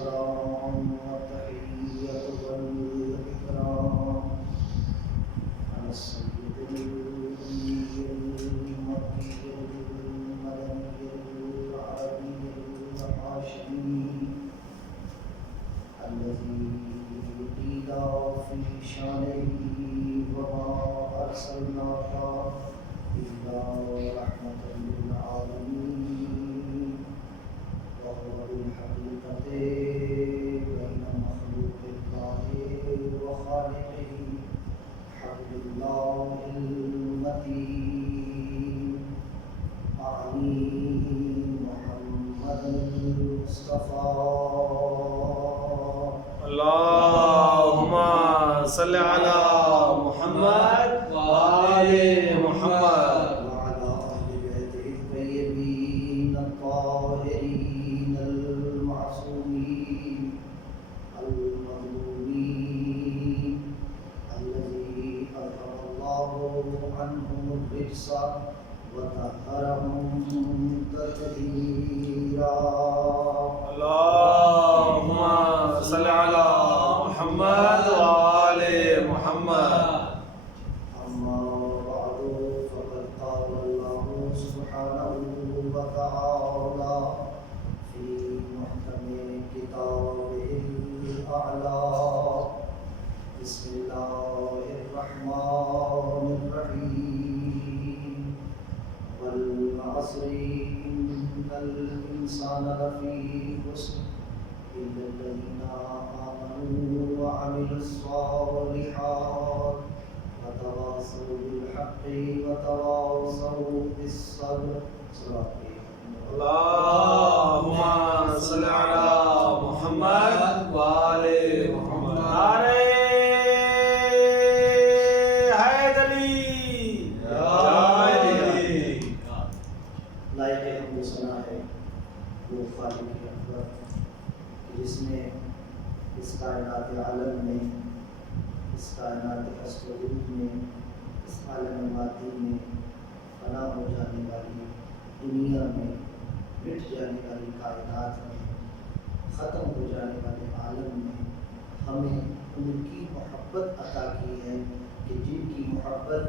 والسلام والتحية والإكرام على السيد الأمي المكي المدني العربي الهاشمي الذي قيل في شانه وما أرسلناك إلا رحمة للعالمين وهو بالحقيقة بين مخلوق الله وخالقه حبل الله المتين أعني محمد المصطفى اللهم صل على محمد وآل محمد وعلى أهل بيته الطيبين الطاهرين المعصومين المظلومين الذي أذهب الله عنهم الرجس وطهرهم تطهيرا اللهم صل على محمد وآل محمد أما بعد فقد قال الله سبحانه وتعالى في محكم كتابه الأعلى بسم الله الرحمن الرحيم والعصر إن الإنسان لفي خسر إلا الذين آمنوا وعملوا الصالحات وتواصوا بالحق وتواصوا بالصبر. اللهم صل على محمد وآل محمد نعرہ حیدری لائق حمد و ثنا ہے وہ خالق اکبر جس نے اس کائنات عالم میں، اس کائنات ہست و روح میں، اس عالم مادی میں، فنا ہو جانے والی دنیا میں، مٹ جانے والی کائنات میں، ختم ہو جانے والے عالم میں ہمیں ان کی محبت عطا کی ہے کہ جن کی محبت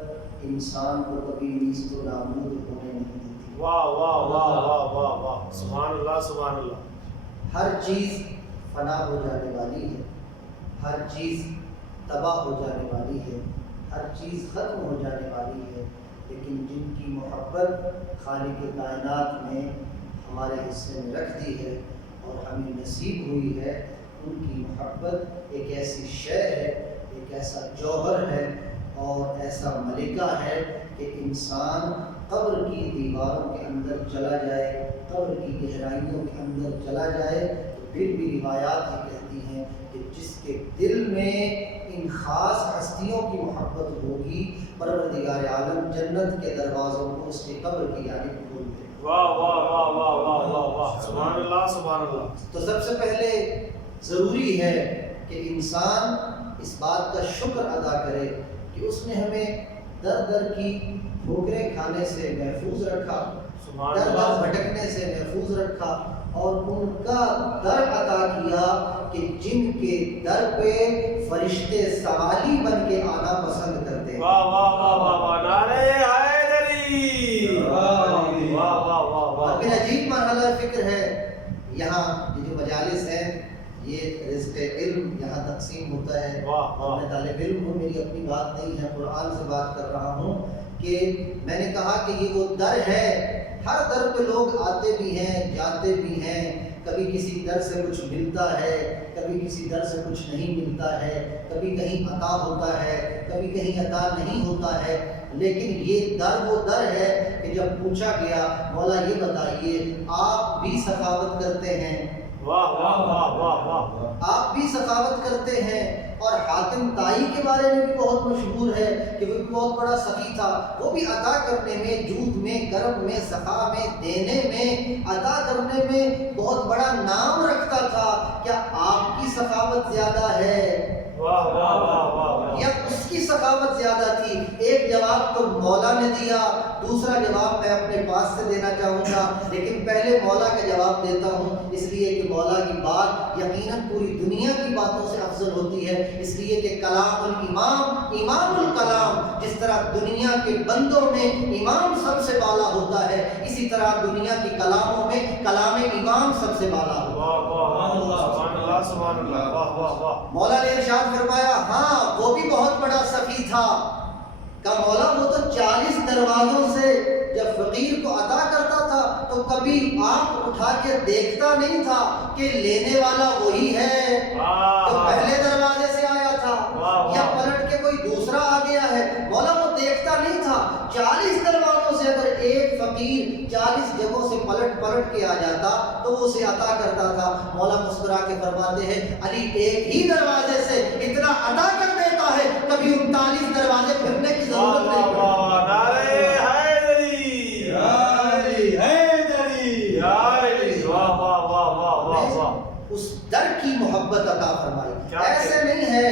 انسان کو کبھی نیست و نابود ہونے نہیں دیتی۔ واہ واہ واہ واہ واہ واہ سبحان اللہ سبحان اللہ۔ ہر چیز فنا ہو جانے والی ہے، ہر چیز تباہ ہو جانے والی ہے، ہر چیز ختم ہو جانے والی ہے، لیکن جن کی محبت خالق کائنات نے ہمارے حصے میں رکھ دی ہے اور ہمیں نصیب ہوئی ہے، ان کی محبت ایک ایسی شے ہے، ایک ایسا جوہر ہے اور ایسا ملکہ ہے کہ انسان قبر کی دیواروں کے اندر چلا جائے، قبر کی گہرائیوں کے اندر چلا جائے تو پھر بھی روایات یہ کہتی ہیں کہ جس کے دل میں ان خاص ہستیوں کی محبت ہوگی، پروردگار عالم جنت کے دروازوں کو اس کی قبر کی جانب کھول دے۔ واہ واہ واہ واہ واہ واہ واہ سبحان اللہ سبحان اللہ۔ تو سب سے پہلے ضروری ہے کہ انسان اس بات کا شکر ادا کرے کہ اس نے ہمیں در در کی ٹھوکریں کھانے سے محفوظ رکھا، در در بھٹکنے سے محفوظ رکھا اور ان کا در عطا کیا کہ جن کے در پہ فرشتے سوالی بن کے آنا پسند کرتے ہیں۔ واہ واہ واہ واہ واہ نعرہ حیدری واہ واہ واہ واہ۔ اب ایک عجیب مرحلہ فکر ہے، یہاں یہ جو مجالس ہیں یہ رزق علم یہاں تقسیم ہوتا ہے، اور میں طالب علم ہوں، میری اپنی بات نہیں ہے، قرآن سے بات کر رہا ہوں کہ میں نے کہا کہ یہ وہ در ہے، ہر در پہ لوگ آتے بھی ہیں جاتے بھی ہیں، کبھی کسی در سے کچھ ملتا ہے، کبھی کسی در سے کچھ نہیں ملتا ہے، کبھی کہیں عطا ہوتا ہے، کبھی کہیں عطا نہیں ہوتا ہے، لیکن یہ در وہ در ہے کہ جب پوچھا گیا مولا یہ بتائیے آپ بھی سخاوت کرتے ہیں، واہ واہ واہ واہ واہ۔ آپ آپ بھی سخاوت کرتے ہیں. اور حاتم طائی کے بارے میں بھی بہت مشہور ہے کہ وہ بھی بہت بڑا سخی تھا. وہ بھی عطا کرنے میں، جود میں، کرم میں، سخا میں، دینے میں، عطا کرنے میں بہت بڑا نام رکھتا تھا. کیا آپ کی سخاوت زیادہ ہے واہ واہ واہ واہ. یا اس کی سخاوت زیادہ تھی؟ ایک جواب تو مولا نے دیا، دوسرا جواب میں اپنے پاس سے دینا چاہوں گا، لیکن پہلے مولا کا جواب دیتا ہوں، اس لیے کہ مولا کی بات یقیناً پوری دنیا کی باتوں سے افضل ہوتی ہے. اس لیے کہ کلام الامام امام الکلام، جس طرح دنیا کے بندوں میں امام سب سے بالا ہوتا ہے، اسی طرح دنیا کی کلاموں میں کلام امام سب سے بالا ہوتا ہے. واہ واہ سبحان اللہ سبحان اللہ. واہ واہ واہ. مولا نے ارشاد فرمایا ہاں وہ بھی بہت بڑا سخی تھا. کہ مولا وہ تو 40 دروازوں سے جب فقیر کو عطا کرتا تھا تو کبھی آنکھ اٹھا کے دیکھتا نہیں تھا کہ لینے والا وہی ہے جو پہلے دروازے سے آیا تھا یا پلٹ کے کوئی دوسرا آ گیا ہے. مولا وہ دیکھتا نہیں تھا. 40 دروازوں سے اگر ایک فقیر 40 جگہوں سے پلٹ کے آ جاتا تو وہ اسے عطا کرتا تھا. مولا مسکرا کے فرماتے ہیں علی ایک ہی دروازے سے اتنا عطا کر دیتا ہے، کبھی 39 دروازے پھرنے کی ضرورت نہیں پڑتی. نعرے حیدری حیدری حیدری. واہ واہ واہ واہ واہ واہ. اس در کی محبت عطا فرمائی. ایسے نہیں ہے،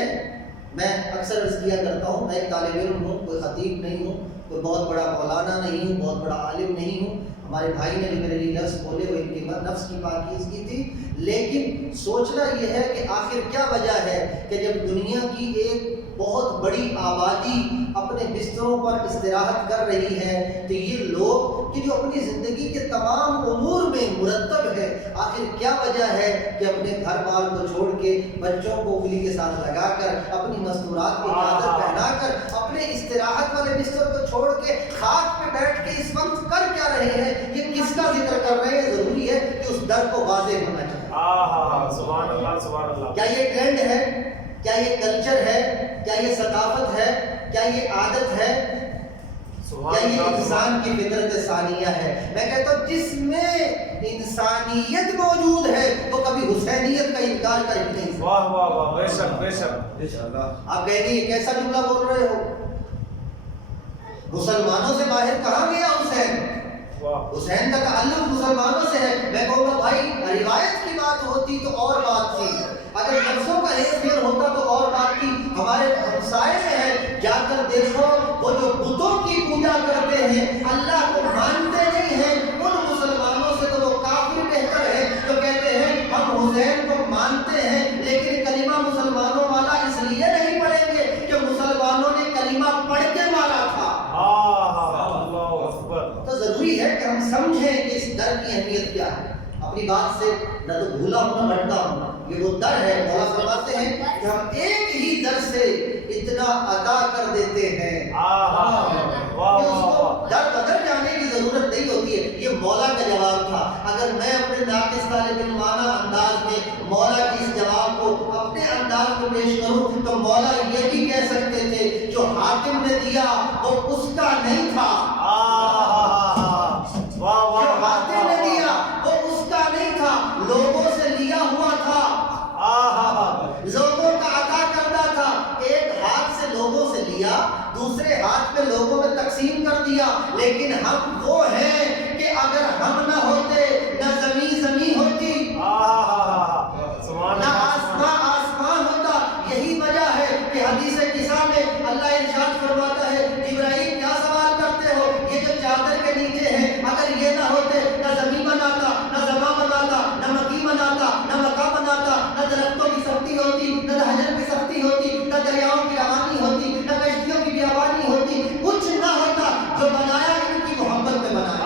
میں اکثر عرض کیا کرتا ہوں، میں ایک طالب علم ہوں، کوئی خطیب نہیں ہوں، کوئی بہت بڑا مولانا نہیں ہوں، بہت بڑا عالم نہیں ہوں. ہمارے بھائی نے جو میرے لیے لفظ بولے وہ ان کے نفس کی پاکیزگی تھی، لیکن سوچنا یہ ہے کہ آخر کیا وجہ ہے کہ جب دنیا کی ایک بہت بڑی آبادی اپنے بستروں پر استراحت کر رہی ہے تو یہ لوگ کہ جو اپنی زندگی کے تمام امور میں مرتب ہے، آخر کیا وجہ ہے کہ اپنے گھر بار کو چھوڑ کے بچوں کو انگلی کے ساتھ لگا کر اپنی مستورات کی چادر پہنا کر اپنے استراحت والے بستر کو چھوڑ کے خاک پہ بیٹھ کے اس وقت کر کیا رہے ہیں؟ یہ کس کا ذکر کر رہے ہیں؟ ضروری ہے کہ اس در کو واضح ہونا چاہیے. سبحان اللہ سبحان اللہ. کیا یہ ٹرینڈ ہے؟ کیا یہ کلچر ہے؟ کیا یہ ثقافت ہے؟ کیا یہ عادت ہے؟ کیا یہ انسان کی فطرت ثانیہ ہے؟ میں کہتا ہوں جس میں انسانیت موجود ہے وہ کبھی حسینیت کا انکار کر ہی نہیں. واہ واہ واہ. بے شک بے شک. آپ کہیں گے یہ کیسا جملہ بول رہے ہو؟ مسلمانوں سے باہر کہاں گیا حسین؟ حسین کا تعلق مسلمانوں سے ہے. میں کہوں گا بھائی روایت کی بات ہوتی تو اور بات تھی، اگر نفسوں کا ہیر پھیر ہوتا تو اور بات تھی. ہمارے ہمسائے میں ہے، جا کر دیکھو وہ جو بتوں کی پوجا کرتے ہیں، اللہ کو مانتے نہیں ہیں، ان مسلمانوں سے تو وہ کافر بہتر ہے جو کہتے ہیں ہم حسین کو مانتے ہیں لیکن کلمہ مسلمانوں والا اس لیے نہیں پڑھیں گے کہ مسلمانوں نے کلمہ پڑھ کے مارا تھا. تو ضروری ہے کہ ہم سمجھیں کہ اس در کی اہمیت کیا ہے. اپنی بات سے نہ تو بھولا ہوں نہ بھٹکا ہوں. یہ وہ در ہے. مولا فرماتے ہیں کہ ہم ایک ہی در سے اتنا عطا کر دیتے ہیں کہ اس کو در بدر جانے کی ضرورت نہیں ہوتی ہے. یہ مولا کا جواب تھا. اگر میں اپنے ناقص طالب علمانہ انداز میں مولا کی اس جواب کو اپنے انداز میں پیش کروں تو مولا یہ بھی کہہ سکتے تھے جو حاتم نے دیا وہ اس کا نہیں تھا. جو حاتم نے دیا وہ اس کا نہیں تھا، لوگوں سے لیا ہوا تھا، لوگوں کا عطا کرتا تھا. ایک ہاتھ سے لوگوں سے لیا، دوسرے ہاتھ میں لوگوں میں تقسیم کر دیا. لیکن ہم وہ ہیں کہ اگر ہم نہ ہوتے نہ زمین ہوتی، نہ آسمان ہوتا. یہی وجہ ہے کہ حدیث قصہ میں اللہ ارشاد فرماتا ہے جبرائیل کیا سوال کرتے ہو؟ یہ جو چادر کے نیچے ہے اگر یہ نہ ہوتے نہ زمین بناتا، نہ زماں بناتا، نہ مکی بناتا، نہ مکہ بناتا، نہ درختوں کی سختی ہوتی، نہ حجر کی سختی ہوتی، نہ دریاؤں کی روانی ہوتی، نہ کشتیوں کی بیابانی ہوتی. کچھ نہ ہوتا. جو بنایا ان کی محبت میں بنایا.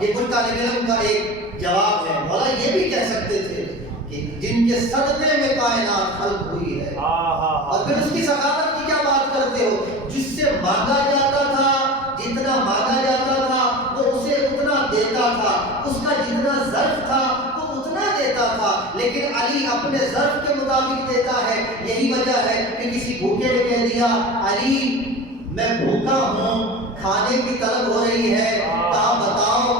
یہ کچھ طالب علم کا ایک جواب ہے. مولا یہ بھی کہہ سکتے تھے کہ جن کے صدقے میں کائنات خلق ہوئی ہے. اور پھر اس کی سخاوت کی کیا بات کرتے ہو؟ جس سے مانگا جاتا تھا، جتنا مانگا جاتا تھا وہ اسے اتنا دیتا تھا، اس کا جتنا ظرف تھا وہ اتنا دیتا تھا. لیکن علی اپنے ظرف کے مطابق دیتا ہے. یہی وجہ ہے کہ کسی بھوکے نے کہہ دیا علی میں بھوکا ہوں، کھانے کی طلب ہو رہی ہے، کہا بتاؤ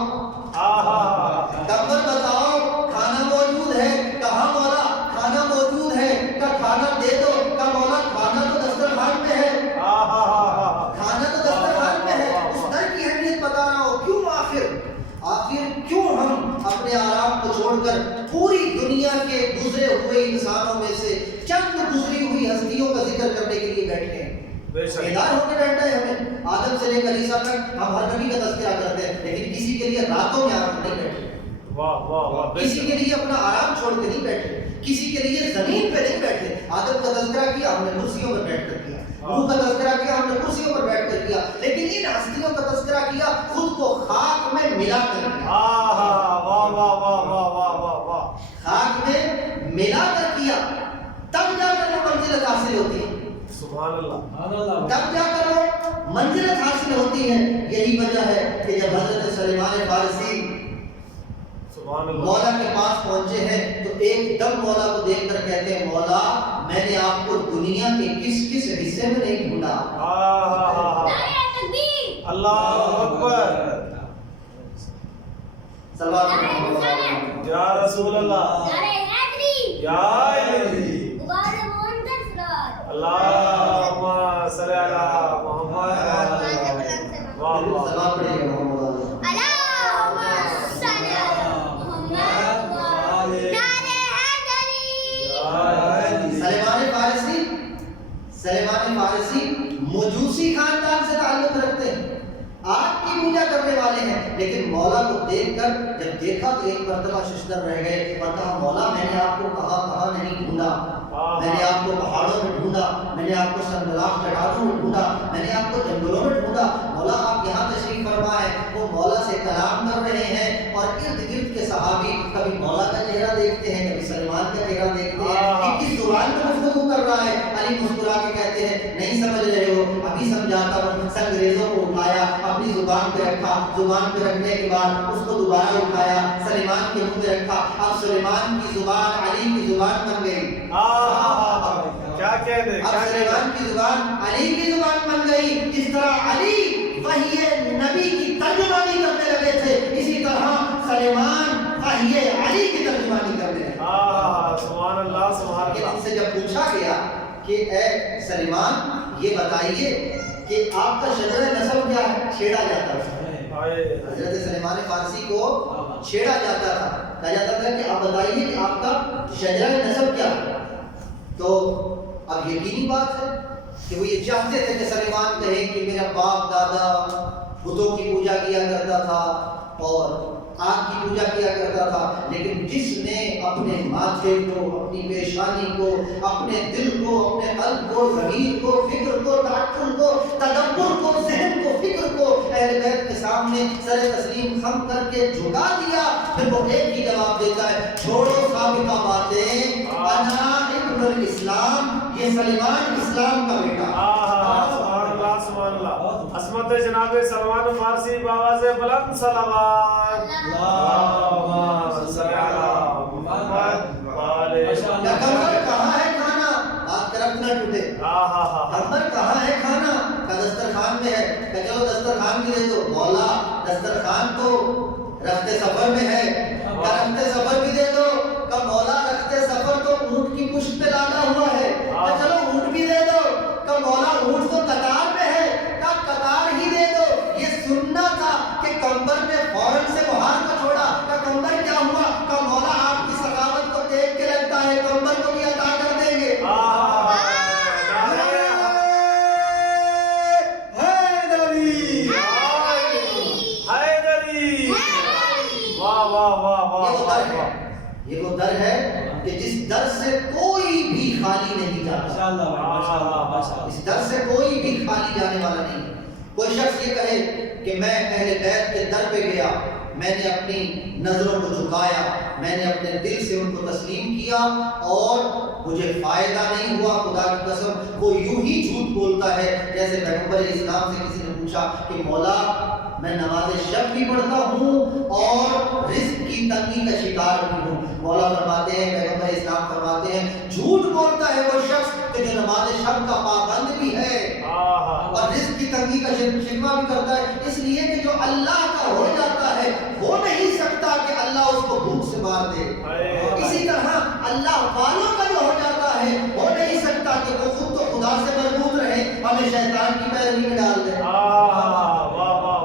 آخر کیوں ہم اپنے آرام کو چھوڑ کر پوری دنیا کے گزرے ہوئے انسانوں میں سے چند گزری ہوئی ہستیوں کا ذکر کرنے کے لیے بیٹھے ہیں؟ بیدار ہو کے بیٹھنا ہے ہمیں. آدم سے لے کر عیسیٰ تک ہم ہر نبی کا تذکرہ کرتے ہیں، لیکن کسی کے لیے راتوں میں آرام نہیں بیٹھے، کسی کے لیے اپنا آرام چھوڑ کے نہیں بیٹھے، کسی کے لیے زمین پہ نہیں بیٹھے. آدم کا تذکرہ کیا ہم نے کرسیوں پر بیٹھ کر کیا، نوح کا تذکرہ کیا ہم نے کرسیوں پر بیٹھ کر کیا، لیکن ان ہستیوں کا تذکرہ کیا خود کو خاک میں ملا کر کیا. خاک میں ملا کر کیا، تب جا کر وہ منزلت حاصل ہوتی ہے. سبحان اللہ. تب جا کر وہ منزلت حاصل ہوتی ہے. یہی وجہ ہے کہ جب حضرت سلیمان فارسی مولا کے پاس پہنچے ہیں تو ایک دم مولا کو دیکھ کر کہتے ہیں مولا میں نے آپ کو دنیا کے کس کس حصے میں نہیں ڈھونڈا. اللہ اکبر. یا رسول اللہ یا اللہم صلی علی محمد. سلیمان فارسی مجوسی خاندان سے تعلق رکھتے ہیں، آگ کی پوجا کرنے والے ہیں، لیکن مولا کو دیکھ کر جب دیکھا تو ایک مرتبہ ششدر رہ گئے اور کہا مولا میں نے آپ کو کہاں نہیں ڈھونڈا، میں نے آپ کو پہاڑوں میں ڈھونڈا، میں نے آپ کو سنگلاخ چٹانوں میں ڈھونڈا، میں نے آپ کو جنگلوں میں ڈھونڈا. مولا آپ یہاں تشریف فرمائے. وہ مولا سے کلام کر رہے ہیں اور ارد گرد کے صحابی کبھی مولا کا چہرہ دیکھتے ہیں، کبھی سلمان کا چہرہ دیکھتے ہیں کہ کس زبان میں گفتگو کر رہا ہے. علی مسکرا کے کہتے ہیں نہیں سمجھ رہے ہو، ابھی سمجھاتا ہوں. سنگریزوں کو اٹھایا، اپنی زبان پہ رکھا، زبان پہ رکھنے کے بعد اس کو دوبارہ اٹھایا، سلیمان کے منہ پہ رکھا. اب سلیمان کی زبان علی کی زبان بن گئی. کیا کہہ دے، اب سلیمان کی زبان علی کی زبان بن گئی. جس طرح علی وحی نبی کی ترجمانی کرنے لگے تھے، اسی طرح سلیمان وحی علی کی ترجمانی کرنے لگے. سبحان اللہ سبحان اللہ. اللہ. ان سے جب پوچھا گیا کہ اے سلیمان یہ بتائیے کہ آپ کا شجر نسب کیا ہے، چھیڑا جاتا تھا. حضرت سلیمان فارسی کو چھیڑا جاتا تھا، کہا جاتا تھا کہ آپ بتائیے کہ آپ کا شجر نسب کیا ہے. تو اب یقینی بات ہے کہ وہ یہ چاہتے تھے کہ سلیمان کہے کہ میرا باپ دادا بتوں کی پوجا کیا کرتا تھا اور آگ کی پوجا کیا کرتا تھا، لیکن جس نے اپنے ماتھے کو، اپنی پیشانی کو، اپنے دل کو، اپنے قلب کو، ضمیر کو، فکر کو، تعقل کو، تدبر کو، ذہن کو، فکر کو اہل بیت کے سامنے سر تسلیم خم کر کے جھکا دیا، پھر وہ ایک ہی جواب دیتا ہے چھوڑو سابقہ باتیں، انا ابن الاسلام، یہ سلیمان اسلام کا بیٹا. سبحان اللہ سبحان اللہ. عظمت جناب سلمان فارسی بآواز بلند صلوات. اللہم صلی علی محمد وآلہ. کمر کہاں ہے کھانا، آپ طرف نہ ٹوٹے. کمر کہاں ہے کھانا، کا دسترخوان میں ہے، کہ چلو دسترخوان بھی دے دو. مولا دسترخوان تو رخت سفر میں ہے، کا رخت سفر بھی دے دو. کا مولا رخت سفر تو اونٹ کی پشت پہ لادا ہوا ہے، کہ چلو اونٹ بھی دے دو. کا مولا اونٹ تو قطار میں ہے، کا قطار ہی دے دو. یہ سننا تھا کہ کمبر نے فوراً سے بہار کو چھوڑا. کا کمبر کیا ہوا، کا مولا آپ کی سخاوت کو دیکھ کے لگتا ہے کمبر کو بھی عطا کر دیں گے. یہ وہ در ہے کہ جس در سے کوئی بھی خالی نہیں جاتا. اس در سے کوئی بھی خالی جانے والا نہیں. کوئی شخص یہ کہے کہ میں اہل بیت کے در پہ گیا، میں نے اپنی نظروں کو جھکایا، میں نے اپنے دل سے ان کو تسلیم کیا اور مجھے فائدہ نہیں ہوا، خدا کی قسم وہ یوں ہی جھوٹ بولتا ہے جیسے پیغمبر اسلام سے کسی نے پوچھا کہ مولا میں نماز شب بھی پڑھتا ہوں اور رزق کی تنگی کا شکار بھی ہوں. مولا فرماتے ہیں، پیغمبر اسلام فرماتے ہیں جھوٹ بولتا ہے وہ شخص کہ جو نماز شب کا پابند بھی ہے اور رزق کی تنگی کا شکوہ بھی کرتا ہے. اس لیے کہ جو اللہ کا ہو جاتا ہے ہو نہیں سکتا کہ اللہ اس کو بھوک سے مار دے. اسی طرح اللہ والوں کا جو ہو جاتا ہے ہو نہیں سکتا کہ وہ خود تو خدا سے مربوط رہے، ہمیں شیطان کی پیروی میں ڈال دے.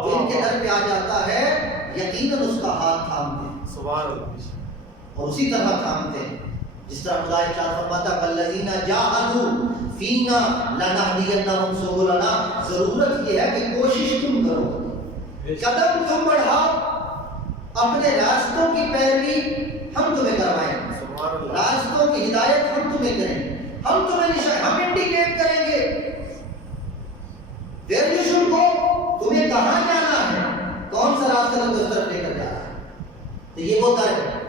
ان کے در پہ آ جاتا ہے یقیناً اس کا ہاتھ تھامتے ہیں، سبحان اللہ. اور اسی طرح تھامتے ہیں جس طرح خدا ارشاد فرماتا والذین جاہدوا فینا لنہدینہم سبلنا. ضرورت یہ ہے کہ کوشش تم کرو، قدم تم بڑھاؤ، اپنے راستوں کی پیروی ہم تمہیں کروائیں، سبحان اللہ. راستوں کی ہدایت ہم تمہیں کریں، ہم تمہیں ہم انڈیکیٹ کریں گے where you should go، تمہیں کہاں جانا ہے، کون سا راستہ تمہیں اس طرف لے کر جا رہا ہے. تو یہ وہ در ہے،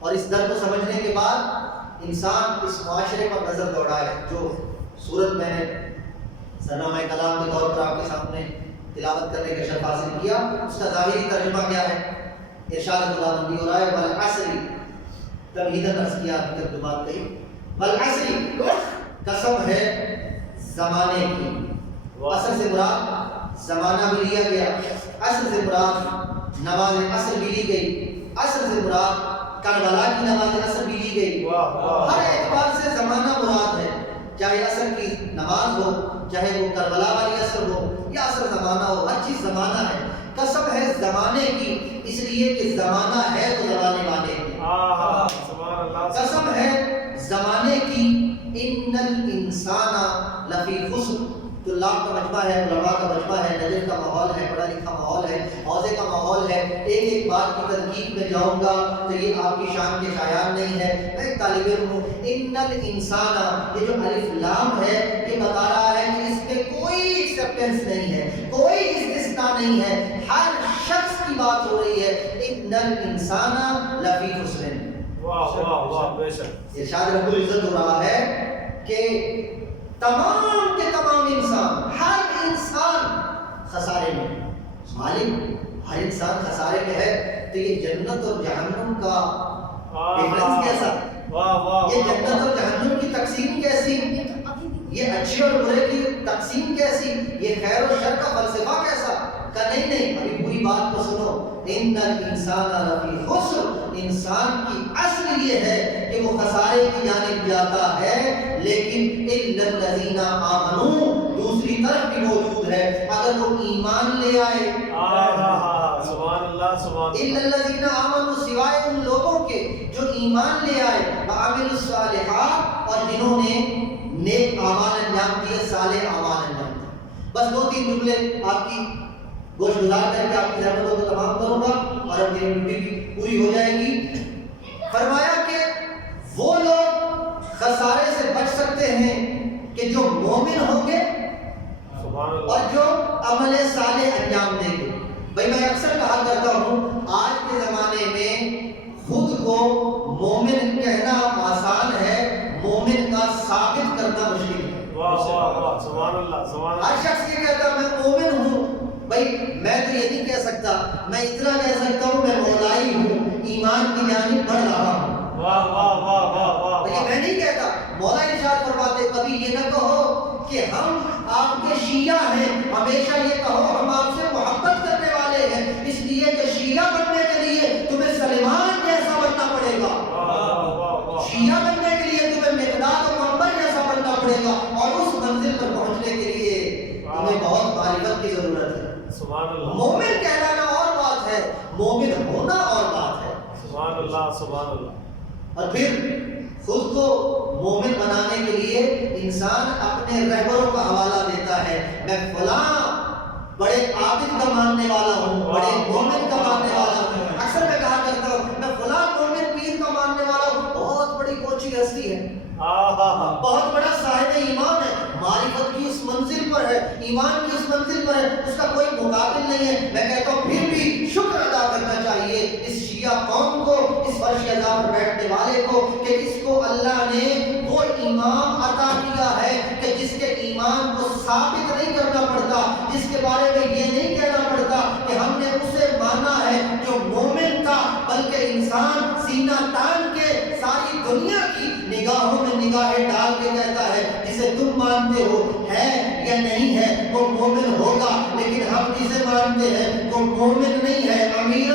اور اس در کو سمجھنے کے بعد انسان اس معاشرے پر نظر دوڑائے جو صورت میں نے سرنامہ کلام کے طور پر آپ کے سامنے تلاوت کرنے کا شرف حاصل کیا. اس کا ظاہری ترجمہ کیا ہے؟ ارشاد خداوندی ہو رہا ہے والعصر، تمہیداً عرض کیا ابھی تک جو بات کہی، والعصر قسم ہے زمانے کی. عصر سے مراد زمانہ بھی لیا گیا، عصر سے مراد نماز عصر بھی لی گئی، عصر سے مراد کربلا کی نماز عصر بھی لی گئی. ہر اعتبار سے زمانہ مراد ہے، چاہے عصر کی نماز ہو، چاہے وہ کربلا والی عصر ہو یا عصر زمانہ ہو، ہر چیز زمانہ ہے. قسم ہے زمانے کی، اس لیے کہ زمانہ ہے تو زمانے والے ہیں. قسم ہے زمانے کی، ان الانسان لفی خسر. طلاب کا مجمع ہے، علماء کا مجمع ہے، نجف کا ماحول ہے، پڑھا لکھا ماحول ہے، حوضے کا ماحول ہے. ایک ایک بات کی تنقید میں جاؤں گا تو یہ آپ کی شان کے شایان نہیں ہے. میں ایک طالب علم ہوں. ان الانسان، یہ جو الف لام ہے یہ بتا رہا ہے کہ اس میں کوئی ایکسیپٹنس نہیں ہے، کوئی استثناء نہیں ہے، ہر شخص کی بات ہو رہی ہے. ان الانسان لفی خسر. واہ واہ واہ، بے شک. ارشاد رب العزت ہو رہا ہے کہ تمام کے تمام انسان، ہر انسان خسارے میں. مالک ہر انسان خسارے میں ہے. تو یہ جنت اور جہنم کا ڈفرنس کیسا؟ یہ جنت اور جہنم کی تقسیم کیسی؟ یہ اچھے اور برے کی تقسیم کیسی؟ یہ خیر و شر کا فلسفہ کیسا؟ کہ نہیں، ابھی پوری بات کو سنو. ان الانسان لفی خسر. انسان کی اصل یہ ہے کہ وہ خسارے کی جانب جاتا ہے، لیکن الا الذین آمنوا دوسری طرف بھی موجود ہے. اگر وہ ایمان لے آئے، سبحان اللہ سبحان اللہ. الا الذین آمنوا سوائے ان لوگوں کے جو ایمان لے آئے، وعملوا الصالحات اور جنہوں نے نیک اعمال انجام دیے، صالح اعمال انجام دیے. بس دو تین جملے آپ کی گوشت گزار کر کے آپ کی زحمتوں کو تمام کروں گا اور اب میری ڈیوٹی بھی پوری ہو جائے گی. فرمایا کہ وہ لوگ خسارے سے بچ سکتے ہیں کہ جو مومن ہوں گے اور جو عمل صالح انجام دیں گے. بھائی میں اکثر کہا کرتا ہوں آج کے زمانے میں خود کو مومن کہنا آسان ہے، مومن کا ثابت کرنا مشکل ہے. سبحان اللہ سبحان اللہ. ہر شخص یہ کہتا ہے میں مومن ہوں. بھائی میں تو یہ نہیں کہہ سکتا، میں اتنا کہہ سکتا ہوں میں مولائی ہوں، ایمان کی جانب بڑھ رہا ہوں. واہ واہ واہ واہ واہ. میں نہیں کہتا. مولا ارشاد فرماتے کبھی یہ نہ کہو کہ ہم آپ کے شیعہ ہیں، ہمیشہ یہ کہو ہم آپ سے محبت کرنے والے ہیں، اس لیے کہ شیعہ بننے کے لیے تمہیں سلیمان جیسا بننا پڑے گا، شیعہ بننے کے لیے تمہیں مقداد و منبر جیسا بننا پڑے گا، اور اس منزل پر پہنچنے کے لیے تمہیں بہت معرفت کی ضرورت ہے. سبحان اللہ. مومن کہلانا اور بات ہے، مومن ہونا اور بات ہے. سبحان اللہ سبحان اللہ. اور پھر خود کو مومن بنانے کے لیے انسان اپنے رہبروں کا حوالہ دیتا ہے. میں فلاں بڑے عابد کا ماننے والا ہوں، بڑے مومن کا ماننے والا ہوں. اکثر میں کہا کرتا ہوں میں فلاں مومن پیر کا ماننے والا ہوں. بہت بڑی کوچی ہستی ہے، بہت بڑا صاحب ایمان ہے، معرفت کی اس منزل پر ہے، ایمان کی اس منزل پر ہے، اس کا کوئی مقابل نہیں ہے. میں کہتا ہوں پھر بھی شکر ادا کرنا چاہیے اس شیعہ قوم کو، اس فرش اعظم پر بیٹھنے والے کو، کہ اس کو اللہ نے وہ ایمان عطا کیا ہے کہ جس کے ایمان کو ثابت نہیں کرنا پڑتا، جس کے بارے میں یہ نہیں کہنا پڑتا کہ ہم نے اسے مانا ہے جو مومن تھا، بلکہ انسان سینہ تان کے ساری دنیا کی نگاہوں میں نگاہیں ڈال کے کہتا ہے جسے تم مانتے ہو ہے یا نہیں ہے وہ مومن ہوگا، لیکن ہم جسے مانتے ہیں وہ مومن نہیں ہے. امیر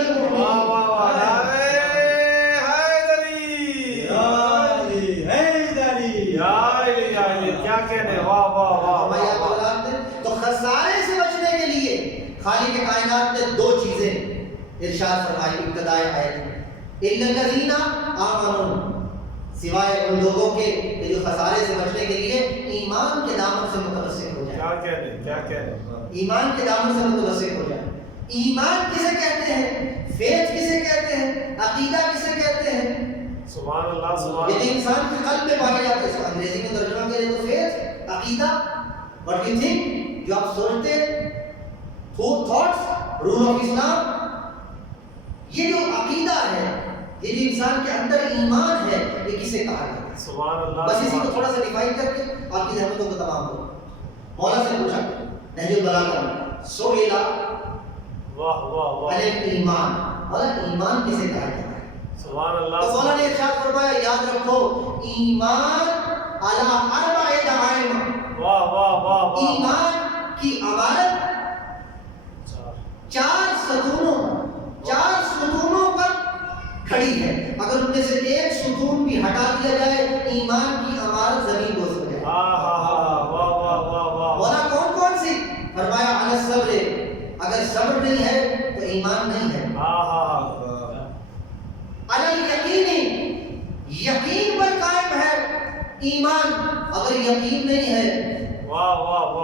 کیا کہنے. واہ واہ واہ. تو خسارے سے بچنے کے لیے خالق کائنات نے دو چیزیں ارشاد فرمائی ابتدائی آیت میں الا الذین آمنوا، سوائے ان لوگوں کے جو خسارے سے بچنے کے لیے ایمان کے دامن سے متمسک ہو جائیں. کیا کہہ رہے ایمان کے دامن سے متمسک ہو جائیں. ایمان کسے کہتے ہیں؟ فیتھ کسے کہتے ہیں؟ عقیدہ کسے کہتے ہیں؟ سبحان اللہ سبحان یہ اللہ. انسان کے قلب میں پایا جاتا ہے. اس کو انگریزی میں ترجمہ کرے تو فیتھ، عقیدہ. What you think، جو آپ سوچتے، تھاٹس، رول آف اسلام. یہ جو عقیدہ ہے، یہ جو انسان کے اندر ایمان ہے، یہ کسے کہا جاتا ہے؟ سبحان اللہ. بس اسی کو تھوڑا سا ڈیفائن کر کے آپ کی ذہنوں کو تمام کرو. مولا سے پوچھا نہج البلاغہ میں سئل واہ واہ واہ. عن ایمان، مولا ایمان کسے کہا جاتا ہے؟ سبحان اللہ. تو مولا نے ارشاد فرمایا یاد رکھو ایمان علی اربع دعائم. واہ واہ واہ واہ. ایمان کی عبارت چار ستونوں پر کھڑی ہے. اگر ان میں سے ایک ستون بھی ہٹا دیا جائے ایمان کی عمارت زمین بوس ہو جائے. مولا کون کون سی؟ فرمایا علی الصبر، اگر صبر نہیں ہے تو ایمان نہیں ہے. علی الیقین، یقین پر قائم ہے ایمان، اگر یقین نہیں ہے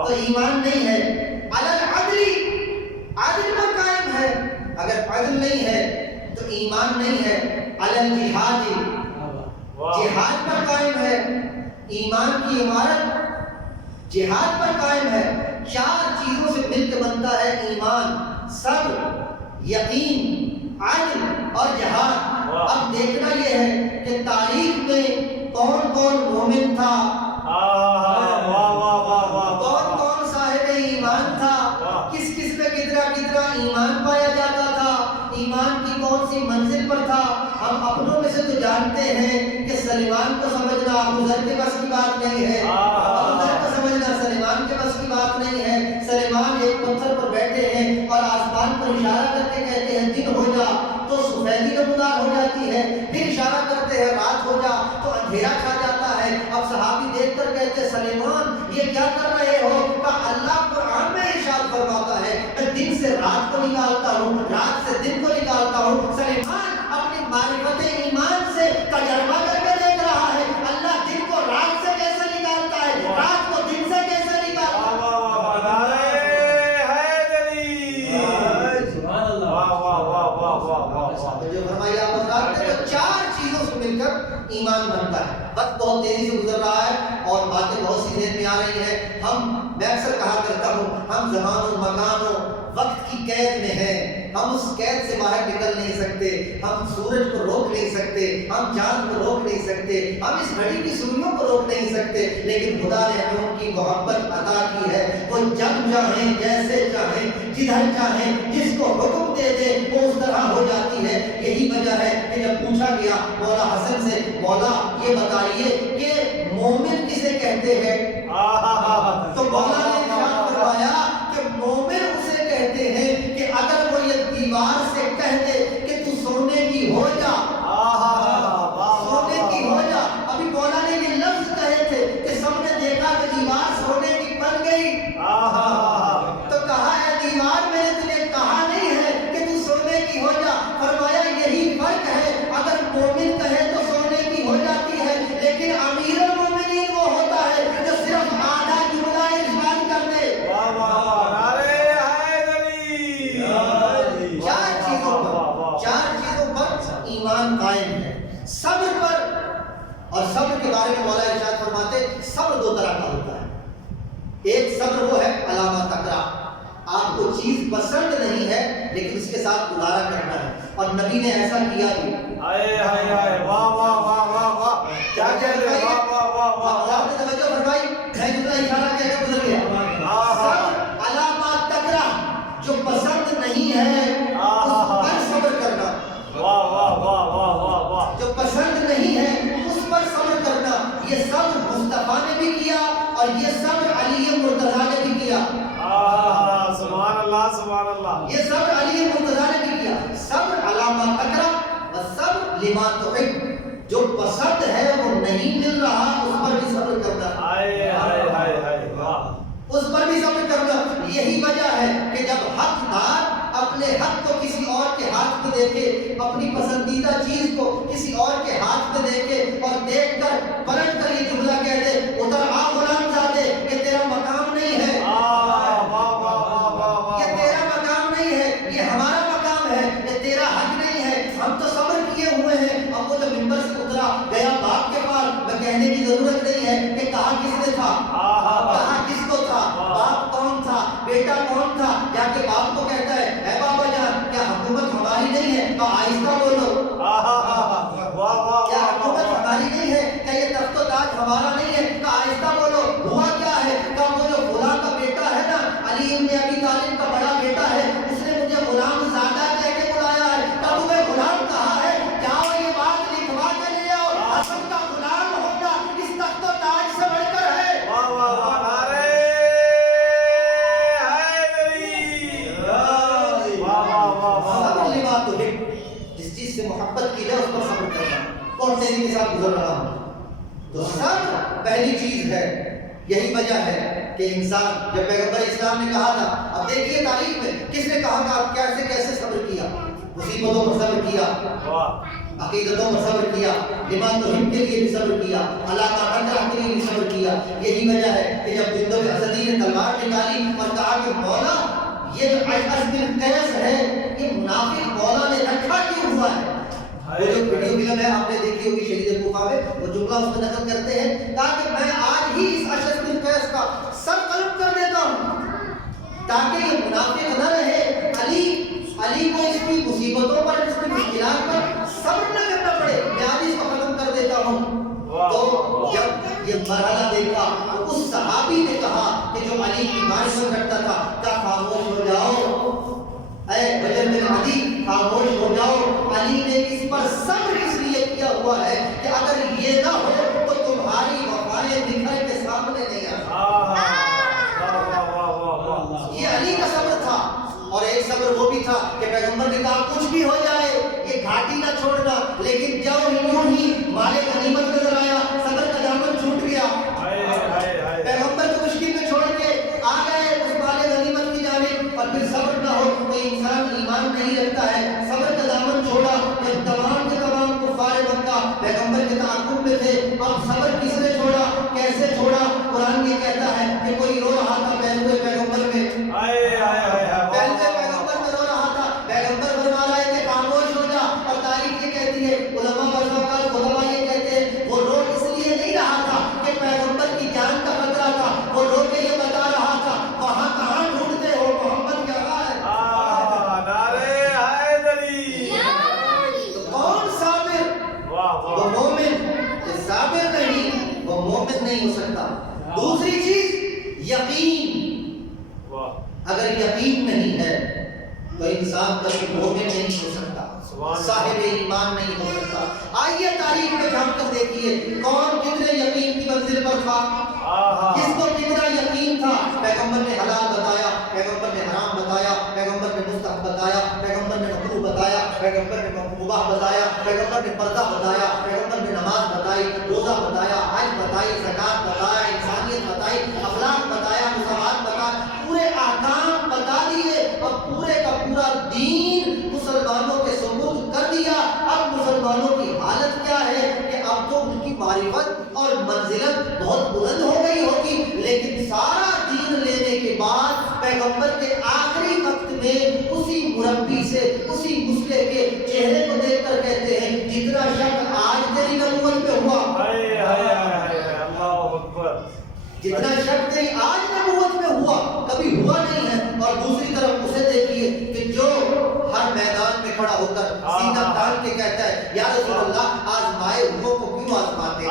تو ایمان نہیں ہے. علی العدل، عدل پر قائم ہے، اگر عدل نہیں ہے تو ایمان نہیں ہے. علی الجہاد، جہاد پر قائم ہے، ایمان کی عمارت جہاد پر قائم ہے. چار چیزوں سے مل کے بنتا ہے ایمان: صبر، یقین، عدل اور جہاد. اب دیکھنا یہ ہے کہ تاریخ میں کون کون مومن تھا، کون کون صاحب ایمان تھا، کس کس میں کتنا ایمان پایا جاتا تھا، ایمان کی کون سی منزل پر تھا. ہم اپنوں میں سے تو جانتے ہیں کہ سلیمان کو سمجھنا ابو ذر کے بس کی بات نہیں ہے، ابو ذر کو سمجھنا سلیمان کے بس کی بات نہیں ہے. سلیمان ایک پتھر پر بیٹھے ہیں اور آسمان پر اشارہ کر کے کہتے ہیں دن ہو جا تو سفیدی نمودار ہو جاتی ہے، پھر اشارہ کرتے ہیں رات ہو جا تو اندھیرا چھا جاتا ہے. اب صحابی دیکھ کر کہتے سلیمان یہ کیا کر رہے ہو؟ کہ اللہ قرآن میں ارشاد فرماتا ہے میں دن سے رات کو نکالتا ہوں، رات سے دن کو نکالتا ہوں. سلیمان اپنی معرفت ایمان سے تجربہ کر کے دیکھ رہا ہے اللہ دن کو رات سے کیسے نکالتا ہے، رات کو دن سے کیسے نکالتا ہے. جو فرمایا آپ حضرات نے تو چار چیزوں سے مل کر ایمان بنتا ہے. وقت بہت تیزی سے گزر رہا ہے اور باتیں بہت سی ذہن میں آ رہی ہیں. میں اکثر کہا کرتا ہوں ہم زمان و مکان و وقت کی قید میں ہیں. ہم اس قید سے باہر نکل نہیں سکتے. ہم سورج کو روک نہیں سکتے، ہم چاند کو روک نہیں سکتے، ہم اس گھڑی کی سوئیوں کو روک نہیں سکتے. لیکن خدا نے ہمیں ان کی محبت عطا کی ہے. وہ جب چاہیں جیسے چاہیں جدھر چاہیں جس کو حکم دے دے وہ اس طرح ہو جاتی ہے. یہی وجہ ہے کہ جب پوچھا گیا مولا حسن سے مولا یہ بتائیے کہ مومن کسے کہتے ہیں، تو مولا نے ارشاد فرمایا کہ مومن اسے کہتے ہیں کہ اگر وہ یہ دیوار سے کہہ دے کہ تو سونے کی ہو جا، سونے کی ہو جا. ابھی مولا نے یہ لفظ کہے تھے کہ سب نے دیکھا کہ دیوار سونے کی بن گئی تو کہا اے دیوار میں نے تجھے کہا نہیں ہے کہ تو سونے کی ہو جا. فرمایا یہی فرق ہے، اگر مومن کہے تو سونے کی ہو جاتی ہے، لیکن امیر المومنین وہ ہوتا ہے جو صرف آدھا جملہ ارشاد کر دے. چار چیزوں پر ایمان قائم ہے. صبر پر، اور صبر کے بارے میں مولا ارشاد فرماتے صبر دو طرح کا ہوتا ہے. ایک صبر وہ ہے علامہ تکرا، آپ کو چیز پسند نہیں ہے لیکن اس کے ساتھ گزارا کرنا ہے، اور نبی نے ایسا کیا بھی. کیا کہہ رہے ہیں؟ آپ نے توجہ فرمائی، اشارہ کہہ کر گزر گیا. صبر علامہ تکرا، جو پسند نہیں ہے اس پر صبر کرنا. جو پسند نہیں ہے اس پر صبر کرنا. یہ صبر مصطفیٰ نے بھی کیا اور یہ صبر علی مرتضیٰ نے بھی کیا. سبحان اللہ سبحان اللہ. یہ صبر علی مرتضیٰ نے بھی کیا. صبر علامہ تکرا و صبر لما تحب، جو پسند ہے وہ نہیں مل رہا اس پر بھی صبر کرنا. اس پر بھی صبر کرنا. یہی وجہ ہے کہ جب حقدار اپنے حق کو کسی اور کے ہاتھ میں دیکھے، اپنی پسندیدہ چیز کو کسی اور کے ہاتھ میں دیکھے اور دیکھ کر پلٹ کر یہ جملہ کہہ دے ادھر آ غلام زادے، یہ تیرا مقام نہیں ہے، یہ تیرا مقام نہیں ہے، یہ ہمارا مقام ہے، یہ تیرا حق نہیں ہے، ہم تو صبر کیے ہوئے ہیں۔ اب وہ جو ممبر سے اترا گیا باپ کے پاس، میں کہنے کی ضرورت نہیں ہے کہ کہا کس نے تھا، کہا کس کو تھا، باپ کون تھا، بیٹا کون تھا، جا کے باپ کو کہتا ہے اے بابا جان کیا حکومت ہماری نہیں ہے؟ تو آہستہ بولو، کیا حکومت ہماری نہیں ہے؟ کیا یہ تخت و تاج ہمارا نہیں ہے؟ کہ آہستہ بولو، ہوا کیا ہے؟ کہ وہ جو فلاں کا بیٹا ہے نا، علی ابن ابی طالب کا بڑا بیٹا ہے، اس نے مجھے غلام زادہ کہہ کے بلایا ہے، کہ تمہیں غلام کہا ہے، جاؤ یہ بات لکھوا کے لے آؤ، اصل کا غلام ہونا اس تخت و تاج سے بڑھ کر ہے۔ صبر لما تحب، جس چیز سے محبت کی جائے اس پر صبر کرنا، اور تیری کے ساتھ گزر رہا ہوں تو صبر پہلی چیز ہے۔ یہی وجہ ہے کہ انسان جب پیغمبر اسلام نے کہا تھا، اب دیکھیے تاریخ میں کس نے کہا تھا آپ کیسے صبر کیا، مصیبتوں پر صبر کیا، عقیدتوں پر صبر کیا، لما تحب کے لیے بھی صبر کیا، اللہ کا قدر کے لیے بھی صبر کیا۔ یہی وجہ ہے کہ جب جندوں میں اسدی نے تلوار نکالی اور کہا کہ مولا یہ جو اشعث بن قیس ہے یہ منافق مولا نے رکھا کیوں ہوا ہے؟ وہ جو ویڈیو فلم ہے آپ نے دیکھی ہوگی شہید کوفہ میں، وہ جملہ اس میں نقل کرتے ہیں تاکہ میں آج ہی اس اشعث بن قیس کا سر قلم کر دیتا ہوں تاکہ یہ منافق نہ رہے، علی کو اس کی مصیبتوں پر، اس کی مشکلات پر صبر نہ کرنا پڑے، میں آج اس کو ختم کر دیتا ہوں۔ تو جب یہ مرحلہ دیکھا تو اس صحابی نے کہا کہ جو علی کی معرفت کرتا تھا کہ خاموش ہو جاؤ اے بجر بن علی، خاموش ہو جاؤ، علی نے اس پر صبر اس لیے کیا ہوا ہے کہ اگر یہ نہ ہو تو تمہاری وفائیں نکھر کے سامنے نہیں آ سکتی۔ یہ علی کا صبر تھا۔ اور ایک صبر وہ بھی تھا کہ پیغمبر نے کہا کچھ بھی ہو جائے یہ گھاٹی نہ چھوڑنا، لیکن جب یوں ہی مال غنیمت نظر آیا صبر کا دامن چھوٹ گیا، پیغمبر کو مشکل میں چھوڑ کے آ گئے اس مال غنیمت کی جانب، اور پھر صبر نہ ہو تو انسان ایمان نہیں رکھتا ہے۔ صبر کا دامن چھوڑا جب تمام کے تمام کفار مکہ پیغمبر کے تعاقب میں تھے، اب صبر کس نے چھوڑا، کیسے چھوڑا؟ قرآن یہ کہتا ہے کہ کوئی رو رہا تھا پہلوے پیغمبر میں، پیغمبر میں رو رہا تھا، پیغمبر فرما رہے تھے خاموش ہو جا، اور تاریخ یہ کہتی ہے، علماء بشوقات علماء یہ کہتے ہیں وہ رو اس لیے نہیں رہا تھا کہ پیغمبر کی جان کا خطرہ تھا، وہ رو کے یہ بتا رہا تھا وہاں کہاں ڈھونڈتے ہو محمد کیا ہے۔ تو کون صابر؟ وہ مومن، جو صابر نہیں وہ مومن نہیں ہو سکتا۔ دوسری چیز یقین، اگر یقین نہیں ہے تو انسان کبھی مومن نہیں ہو سکتا، صاحب ایمان نہیں ہو سکتا۔ آئیے تاریخ میں جھانک کر دیکھیے کون کتنے یقین کی منزل پر تھا، کس کو کتنا یقین تھا۔ پیغمبر نے حلال بتایا، پیغمبر نے حرام بتایا، پیغمبر نے مستحب بتایا، پیغمبر نے مکروہ بتایا، پیغمبر نے مباح بتایا، پیغمبر نے پردہ بتایا، پیغمبر نے نماز بتائی، روزہ بتایا، حج بتائی، زکات بتایا، انسانیت بتائی، اخلاق بتایا، مساوات بتایا، پورے احکام بتا دیے اور پورے کا پورا دین مسلمانوں کے سپرد کر دیا۔ اب مسلمانوں کی حالت کیا ہے کہ اب تو ان کی معرفت اور منزلت بہت بلند ہو گئی ہوگی، لیکن سارا دین لینے کے بعد پیغمبر کے آخری وقت میں اسی مربی سے، اسی مسئلے کے چہرے کو دیکھ کر کہتے ہیں جتنا شک آج تیری نبوت پہ ہوا، جتنا شک تیری آج نبوت میں ہوا کبھی ہوا نہیں ہے۔ اور دوسری طرف اسے دیکھیے کہ جو ہر میدان میں کھڑا ہو کر سینہ تان کے کہتا ہے یا رسول اللہ آزمائے ہوئے کو کیوں آزماتے ہیں،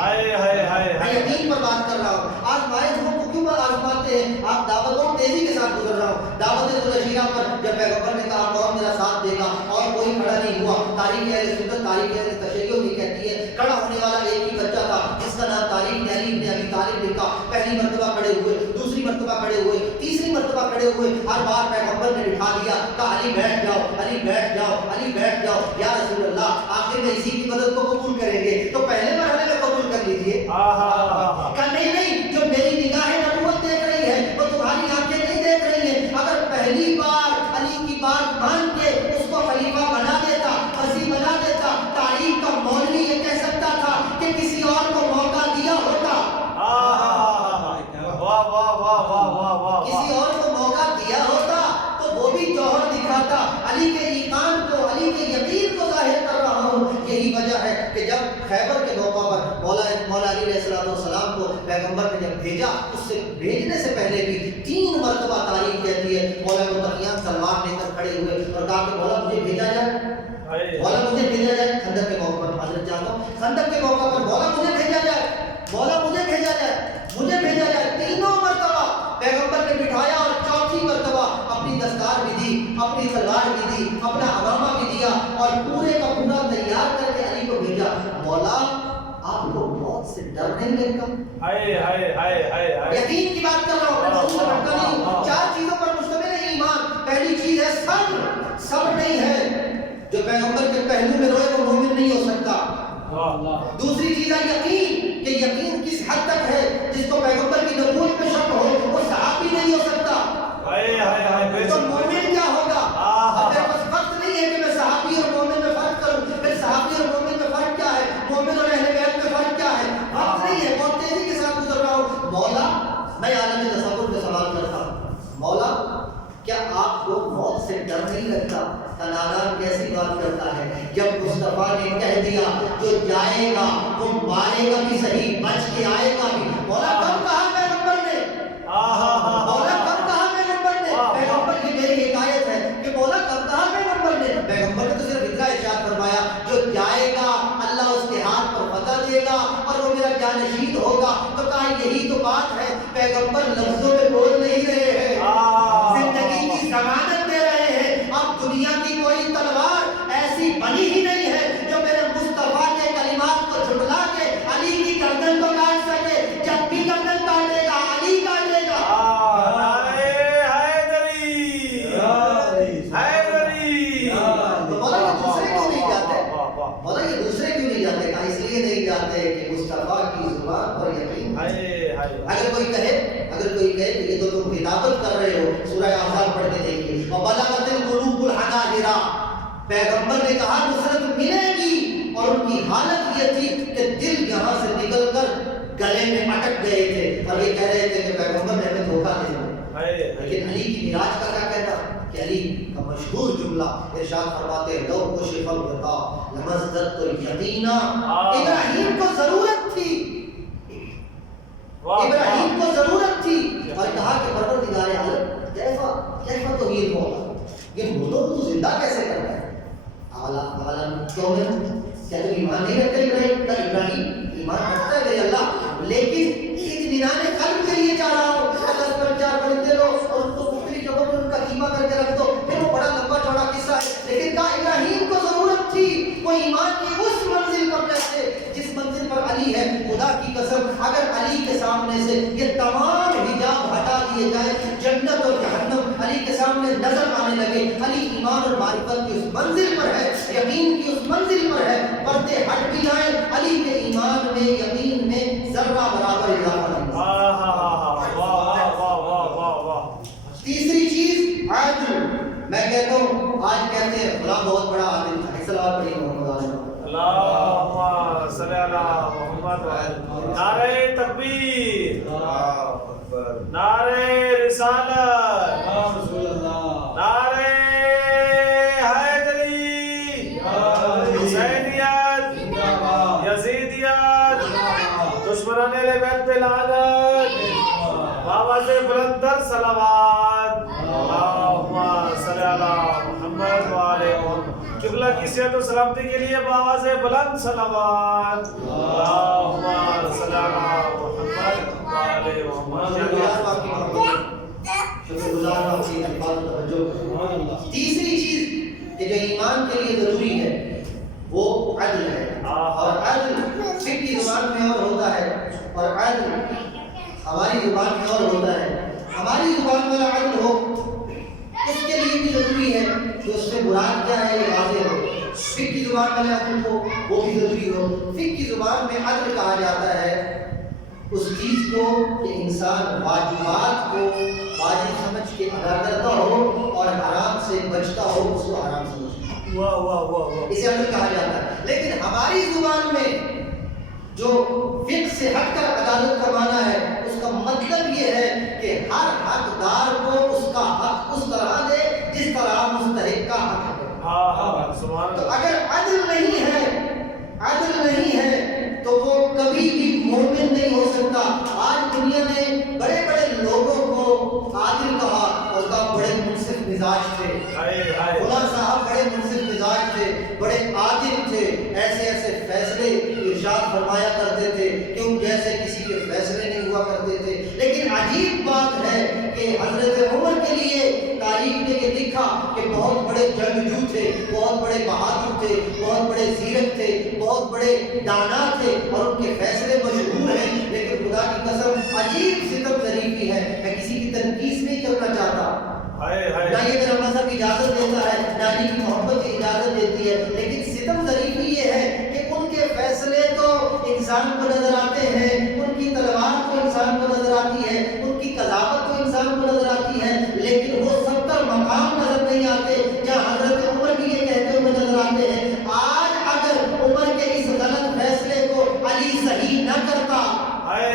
میں یقین پر بات کر رہا ہوں، آزمائے ہوئے کو کیوں آزماتے ہیں؟ آپ دعوتوں تیزی کے ساتھ گزر رہا ہوں۔ دعوت ذوالعشیرہ پر جب پیغمبر نے کہا قوم میرا ساتھ دے گا اور کوئی کھڑا نہیں ہوا، تاریخ اہل سنت، تاریخ اہل تشیع بھی کہتی ہے کھڑا ہونے والا ایک ہی بچہ تھا جس کا نام تاریخ نے علی ابن ابی طالب لکھا۔ پہلی مرتبہ کھڑے ہوئے، دوسری مرتبہ کھڑے ہوئے، تیسری مرتبہ کھڑے ہوئے، ہر بار پیغمبر نے بٹھا دیا، کہا علی بیٹھ جاؤ، علی بیٹھ جاؤ، علی بیٹھ جاؤ، یا رسول اللہ آخر میں اسی کی مدد کو قبول کریں گے تو پہلے مرحلے میں قبول کر لیجئے۔ کہا نہیں، جو میری نگاہیں نبوت دیکھ رہی ہے وہ تمہاری آنکھیں نہیں دیکھ رہی ہیں، اگر پہلی بار علی کی بات مان پیغمبر نے جب بھیجا اس سے بھیجنے سے پہلے بھی 3 مرتبہ تعریف کہتی ہے. مولا متقیان تلوار لے کر کھڑے ہوئے اور کہا کہ مولا مجھے بھیجا جائے, مولا مجھے بھیجا جائے. خندق کے موقع پر حضرت چاہتا ہوں, خندق کے موقع پر مولا مجھے بھیجا جائے, مولا مجھے بھیجا جائے, مجھے بھیجا جائے. 3 مرتبہ پیغمبر نے بٹھایا اور 4تھی مرتبہ اپنی دستار بھی دی, اپنی تلوار بھی دی, اپنا امامہ بھی دیا اور پورے کا پورا تیار کر کے علی کو بھیجا. مولا آپ کو موت سے ڈر نہیں لگتا؟ یقین کی بات کر رہا ہوں, موضوع سے بھٹکا نہیں ہوں. 4 چیزوں پر مشتمل ہے ایمان. پہلی چیز ہے صبر. صبر نہیں ہے, جو پیغمبر کے پہلو میں روئے وہ مومن نہیں ہو سکتا. دوسری چیز ہے یقین, کہ یقین کس حد تک ہے. جس کو پیغمبر کی نبوت میں شک ہو وہ صحابی نہیں ہو سکتا. تو مومن کیا ہوگا؟ اب میرے پاس وقت نہیں ہے کہ میں صحابی اور مومن میں فرق کروں. پھر صحابی اور مومن میں فرق کیا ہے, مومن اور اہل بیت میں فرق کیا ہے. وقت نہیں ہے, بہت تیزی کے ساتھ گزر رہا ہوں. مولا میں عالم تصور میں سوال کرتا ہوں, مولا کیا آپ کو موت سے ڈر نہیں لگتا؟ کنعان کیسی بات کرتا ہے جب مصطفیٰ نے کہہ دیا جو جائے گا وہ مارے گا بھی صحیح, بچ کے آئے گا بھی. مولا کب کہا پیغمبر نے, مولا کب کہا پیغمبر نے؟ پیغمبر کی میری حکایت ہے کہ مولا کب کہا پیغمبر نے؟ پیغمبر نے تو صرف اتنا ارشاد فرمایا جو جائے گا اللہ اس کے ہاتھ پر فتح دے گا اور وہ میرا جانشین ہوگا. تو کہا یہی تو بات ہے, پیغمبر لفظوں میں بول نہیں رہے ہیں, زندگی کی ضمانت دے رہے ہیں. اب دنیا کی کوئی تلوار ایسی بنی ہی نہیں ہے جو میرے مصطفیٰ کے کلمات کو جھٹلا کے علی کی گردن کو کاٹ سکے. جب بھی گردن کاٹے گا علی کاٹے گا. مولا یہ دوسرے کیوں نہیں جاتے؟ کہا اس لیے نہیں جاتے کہ مصطفیٰ کی زبان پر یقین. اگر کوئی کہے کہ یہ تو تم خطابت کر رہے ہو, سورہ احزاب پڑھ کے دیکھیے. وَبَلَغَتِ الْقُلُوبُ الْحَنَاجِرَ, پیغمبر نے کہا نصرت ملے گی, اور ان کی حالت یہ تھی کہ دل یہاں سے نکل کر گلے میں اٹک گئے تھے اور یہ کہہ رہے تھے کہ پیغمبر نے ہمیں دھوکہ دے دیا. لیکن علی کی معراج کا کیا کہنا کہ علی کا مشہور جملہ ارشاد فرماتے ہیں لو کشف الغطاء لمزددت یقینا. ابراہیم کو ضرورت تھی, ابراہیم کو ضرورت تھی, اور کہا کہ پروردگار عالم کیفا توحید ہوگا, یہ مردوں کو تو زندہ کیسے کرتا ہے؟ عالم کیوں میں کیا تم ایمان نہیں رکھتے ابراہیم ایمان رکھتا ہے میرے اللہ, لیکن اطمینان قلب کے لیے چاہ رہا ہوں. 10 پر 4 پرندے لو اور ان کو مختلف جگہوں پر ان کا قیمہ کر کے رکھ دو, پھر وہ بڑا لمبا چوڑا قصہ ہے. لیکن کہا ابراہیم کو ضرورت تھی وہ ایمان کی اس منزل پر رہتے جس منزل پر علی ہے. خدا کی قسم اگر علی کے سامنے سے یہ تمام حجاب ہٹا دیے جائیں, جنت اور جہنم علی کے سامنے نظر آنے لگے, علی ایمان اور معرفت کی اس منزل پر ہے, یقین کی اس منزل پر ہے, پردے ہٹ بھی جائیں علی کے ایمان میں یقین میں ذرہ برابر اضافہ نہیں. تیسری چیز عدل. میں کہتا ہوں آج کہتے ہیں فلاں بہت بڑا عادل تھا. ایک سلام پڑھیے محمد اللہم صلی علی محمد. نعرہ تکبیر, نعرہ رسالت, نعرہ حیدری, حسینیت, یزیدیت, دشمنان اہل بیت پہ لعنت, بابا سے بلند تر صلوات. اللہم صلی علی محمد وآلہ محمد. قبلہ کی صحت و سلامتی کے لیے بابا سے بلند صلوات. اللہم صلی علی محمد وآلہ محمد. تیسری چیز کہ جو ایمان کے لیے ضروری ہے وہ عدل ہے, اور عدل فقہ کی زبان میں اور ہوتا ہے اور عدل ہماری زبان میں اور ہوتا ہے. ہماری زبان والا عدل ہو اس کے لیے بھی ضروری ہے کہ اس میں مراد کیا ہے یہ واضح ہو. فقہ کی زبان والا عدل ہو وہ بھی ضروری ہو. فقہ کی زبان میں عدل کہا جاتا ہے اس چیز کو کہ انسان واجبات کو واجب سمجھ کے ادا کرتا ہو اور حرام سے بچتا ہو اس کو حرام سمجھتا ہو, اسے عدل کہا جاتا ہے. لیکن ہماری زبان میں جو فقہ سے ہٹ کر عدالت کا معنی ہے اس کا مطلب یہ ہے کہ ہر حقدار کو اس کا حق اس طرح دے جس طرح مستحق کا حق ہے. تو اگر عدل نہیں ہے تو وہ کبھی بھی مومن نہیں ہو سکتا۔ آج دنیا نے بڑے بڑے لوگوں کو عادل کہا اور کہا بڑے منصف مزاج تھے، فلاں صاحب بڑے منصف مزاج تھے، بڑے عادل تھے، ایسے ایسے فیصلے ارشاد فرمایا کرتے تھے کہ ان جیسے کسی کے فیصلے نہیں ہوا کرتے تھے۔ لیکن عجیب بات ہے کہ حضرت عمر کے لیے تاریخ نے یہ لکھا کہ بہت بڑے جنگجو تھے، بہت بڑے بہادر تھے، بہت بڑے زیرک تھے، بہت بڑے دانا تھے اور ان کے فیصلے مشہور ہیں۔ لیکن خدا کی قسم عجیب ستم ظریفی ہے، میں کسی کی تنقید نہیں کرنا چاہتا، نہ یہ میرا مذہب اجازت دیتا ہے، نہ علی کی محبت اجازت دیتی ہے، لیکن ستم ظریفی یہ ہے کہ ان کے فیصلے تو انسان کو نظر آتے ہیں، ان کی تلوار تو انسان کو نظر آتی ہے، ان کی قضاوت تو انسان کو نظر آتی ہے، لیکن وہ 70 مقام نظر نہیں آتے جہاں حضرت عمر بھی یہ کہتے ہوئے نظر آتے ہیں۔ آج اگر عمر کے اس غلط فیصلے کو علی صحیح نہ کرتا، میں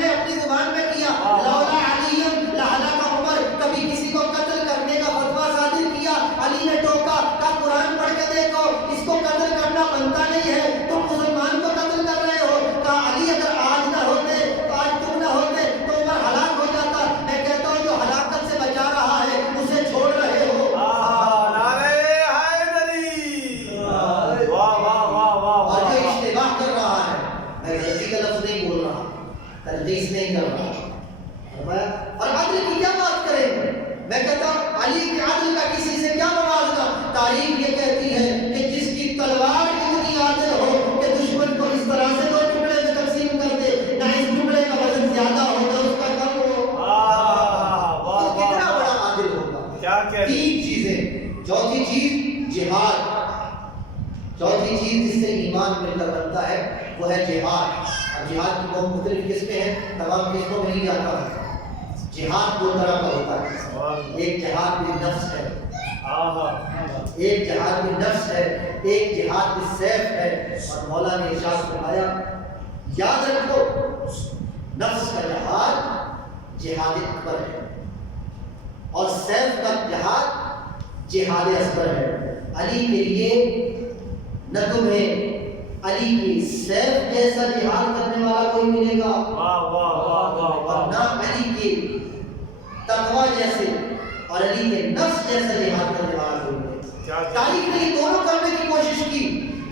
نے اپنی زبان میں کیا، لولا علی لہلک عمر، کبھی کسی کو قتل کرنے کا فتویٰ صادر کیا، علی نے ٹوکا، کہا قرآن پڑھ کے دیکھو، اس کو قتل کرنا بنتا نہیں ہے، تم مسلمان کو قتل کر رہے ہو۔ کہا علی اگر آج نہ ہوتے، آج تم نہ ہوتے تو عمر ہلاک ہو جاتا۔ میں کہتا ہوں جو ہلاکت سے بچا رہا ہے اسے چھوڑ رہے ہو۔ اور جو اشتباہ کر رہا ہے، میں غلطی کا لفظ نہیں بول رہا، تلخیص نہیں کر رہا، اور عدل کی کیا بات کریں گے؟ میں کہتا ہوں علی کے عدل کا کسی سے کیا موازنہ؟ تاریخ یہ کہتی ہے کہ جس کی تلوار اتنی عادل ہو کہ دشمن کو اس طرح سے 2 ٹکڑے میں تقسیم کر دے، نہ اس ٹکڑے کا وزن زیادہ ہو نہ اس کا کم ہو، تو کتنا بڑا عادل ہوگا۔ 3 چیزیں، چوتھی چیز جہاد، چوتھی چیز جس سے ایمان مل کر بنتا ہے وہ ہے جہاد۔ اب جہاد کی بہت مختلف قسمیں ہیں، تمام قسموں میں نہیں جاتا ہوں۔ جہاد 2 طرح کا ہوتا ہے، ایک جہاد بالنفس ہے، ایک جہاد بالنفس ہے، ایک جہاد بالسیف ہے۔ اور مولا نے ارشاد فرمایا یاد رکھو نفس کا جہاد جہاد اکبر ہے اور سیف کا جہاد جہاد اصغر ہے۔ علی کے لیے نہ تمہیں علی کی سیف جیسا جہاد کرنے والا کوئی ملے گا اور نہ علی کی تقوی جیسے اور علی کے نفس جیسا جہاد کرنے والا کوئی ملے گا۔ تاریخ نے یہ دونوں کرنے کی کوشش کی،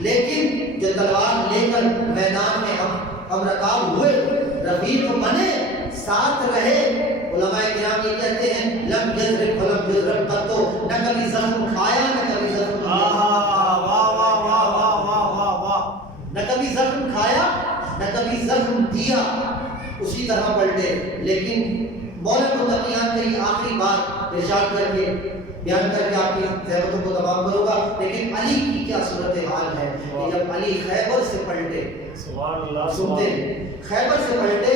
لیکن جو تلوار لے کر میدان میں ہم رکاب ہوئے، رفیق بنے، ساتھ رہے، علماء کرام یہ کہتے ہیں لم یضرب ولم یضرب قط، نہ کبھی زخم کھایا نہ کبھی زخم نہ کبھی زخم کھایا نہ کبھی زخم دیا، اسی طرح پلٹے۔ لیکن مولا متقیان کی آخری بات ارشاد کر کے بیان کر کے آپ کی زحمتوں کو تمام کروں گا، لیکن علی کی کیا صورتحال ہے کہ جب علی خیبر سے پلٹے، سنتے ہیں خیبر سے پلٹے،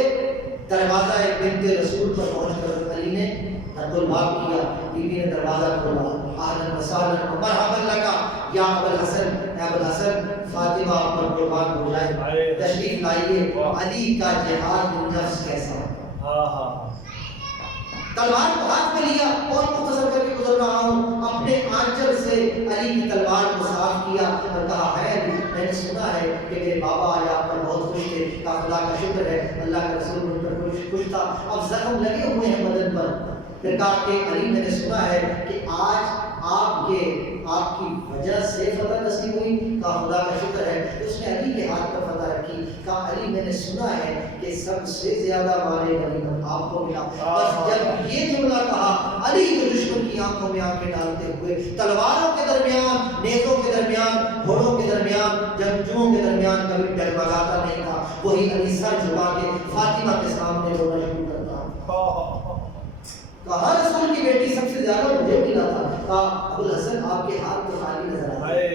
دروازہ بنت رسول پر پہنچ کر علی نے رد الباب کیا، بی بی نے دروازہ کھولا، اہلا وسہلا مرحبا لکا یا ابو الحسن، اے ابو الحسن فاطمہ آپ پر قربان ہو جائے، تشریف لائیے۔ علی کا جہاد بالنفس کیسا؟ تلوار کو ہاتھ میں لیا، اور مختصر کر کے گزر رہا ہوں، اپنے آنچل سے علی کی تلوار کو صاف کیا اور کہا ہے میں نے سنا ہے کہ میرے بابا آج آپ پر بہت خوش تھے، کہا خدا کا شکر ہے، اللہ کا رسول مجھ پر خوش تھا، اب زخم لگے ہوئے ہیں بدن پر۔ پھر کہا کہ علی میں نے سنا ہے کہ آج آپ کی وجہ سے فتح نصیب ہوئی، کہا خدا کا شکر ہے۔ اس نے علی کے ہاتھ پر فتح رکھی، کہا علی میں نے سنا ہے کہ سب سے زیادہ مال غنیمت آپ کو ملا۔ بس جب یہ جملہ کہا، علی جو دشمن کی آنکھوں میں آنکھیں ڈالتے ہوئے تلواروں کے درمیان، نیزوں کے درمیان، گھوڑوں کے درمیان، جنگجوؤں کے درمیان کبھی ڈگمگاتا نہیں تھا، وہی علی سر جھکا کے فاطمہ کے سامنے رونا شروع کرتا۔ کہا رسول کی بیٹی سب سے زیادہ مجھے ملا تھا، کہا ابو الحسن آپ کے ہاتھ تو خالی نظر آئے۔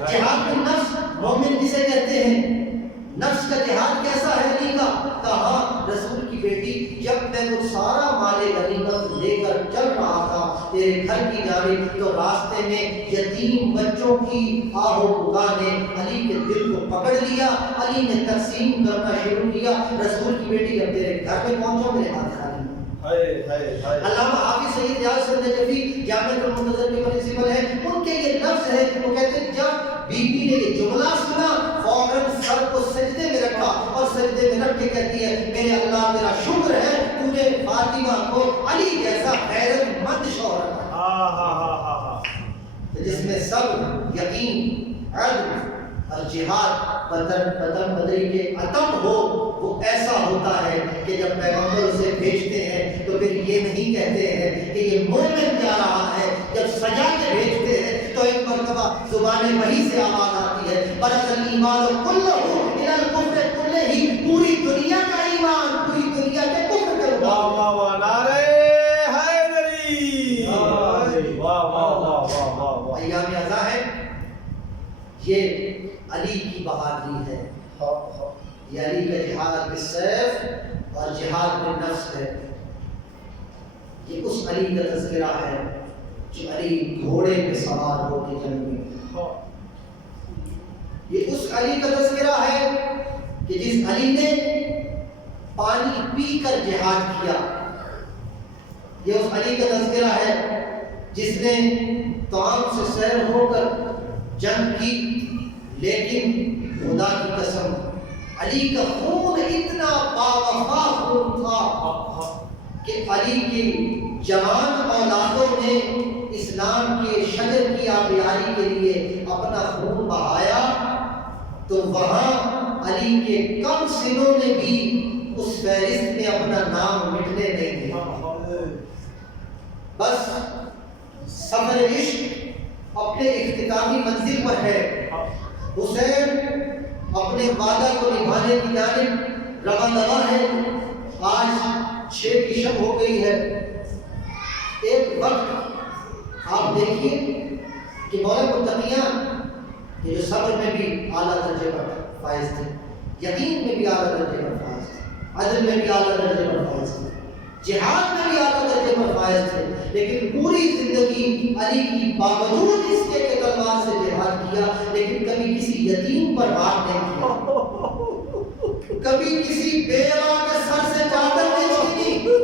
جہاد بالنفس مومن جسے کہتے ہیں، نفس کا جہاد کیسا ہے علی کا؟ کہا رسول کی بیٹی جب میں وہ سارا مال غنیمت لے کر چل رہا تھا تیرے گھر کی جانب، تو راستے میں یتیم بچوں کی آہ و پکار نے علی کے دل کو پکڑ لیا، علی نے تقسیم کرنا شروع کیا۔ رسول کی بیٹی جب تیرے گھر میں پہنچو میرے ہاتھ خالی۔ علامہ حافظ سید ریاض نجفی جامع المنتظر کے پرنسپل ہیں، ان کے یہ لفظ ہے، وہ کہتے ہیں جب بی بی نے یہ جملہ سجدے میں رکھ کے کہتی ہے میرے اللہ تیرا شکر ہے تو نے فاطمہ کو علی جیسا غیرت مند شوہر دیا، جس میں صبر، یقین، عدل اور جہاد بدن بدری کے عتم ہو، وہ ایسا ہوتا ہے کہ جب پیغمبر اسے بھیجتے ہیں تو پھر یہ نہیں کہتے ہیں کہ یہ مومن جا رہا ہے، جب سجا کے بھیجتے ہیں تو ایک مرتبہ زبان وحی سے آواز آتی ہے برسل ایمان کلہ الی الکفر کلہ، ہی پوری دنیا کا ایمان پوری دنیا کے کفر کے واہ مطابق۔ واہ واہ، نعرہ حیدری، واہ واہ واہ واہ واہ واہ۔ ایام ازاں ہے، یہ علی کی بہادری ہے، یہ علی کا جہاد بالسیف اور جہاد بالنفس ہے، یہ اس علی کا تذکرہ ہے جو علی گھوڑے پہ سوار ہو کے جنگ میں، یہ اس علی کا تذکرہ ہے کہ جس علی نے پانی پی کر جہاد کیا، یہ اس علی کا تذکرہ ہے جس نے طعام سے سیر ہو کر جنگ کی، لیکن خدا کی قسم علی کا خون اتنا باوفا خون تھا کہ علی کی جوان اولادوں نے اسلام کے شجر کی آبیاری کے لیے اپنا خون بہایا، تو وہاں علی کے کم سنوں نے بھی اس فہرست میں اپنا نام مٹنے نہیں دیا۔ بس سفر عشق اپنے اختتامی منزل پر ہے، حسین اپنے وعدہ کو نبھانے کی جانب رواں دوا ہے۔ آج 6 کی شب ہو گئی ہے، ایک وقت آپ دیکھیے کہ مولا متقیان کہ جو صبر میں بھی اعلیٰ درجے پر فائز تھے، یقین میں بھی اعلیٰ درجے پر فائز تھے، عدل میں بھی اعلیٰ درجے پر فائز تھے، جہاد میں بھی اعلیٰ درجے پر فائز تھے، لیکن پوری زندگی علی کی باوجود اس کے کہ تلوار سے جہاد کیا، لیکن کبھی کسی یتیم پر وار نہیں کیا، کبھی کسی بیوہ کے سر سے چادر نہیں چھینی،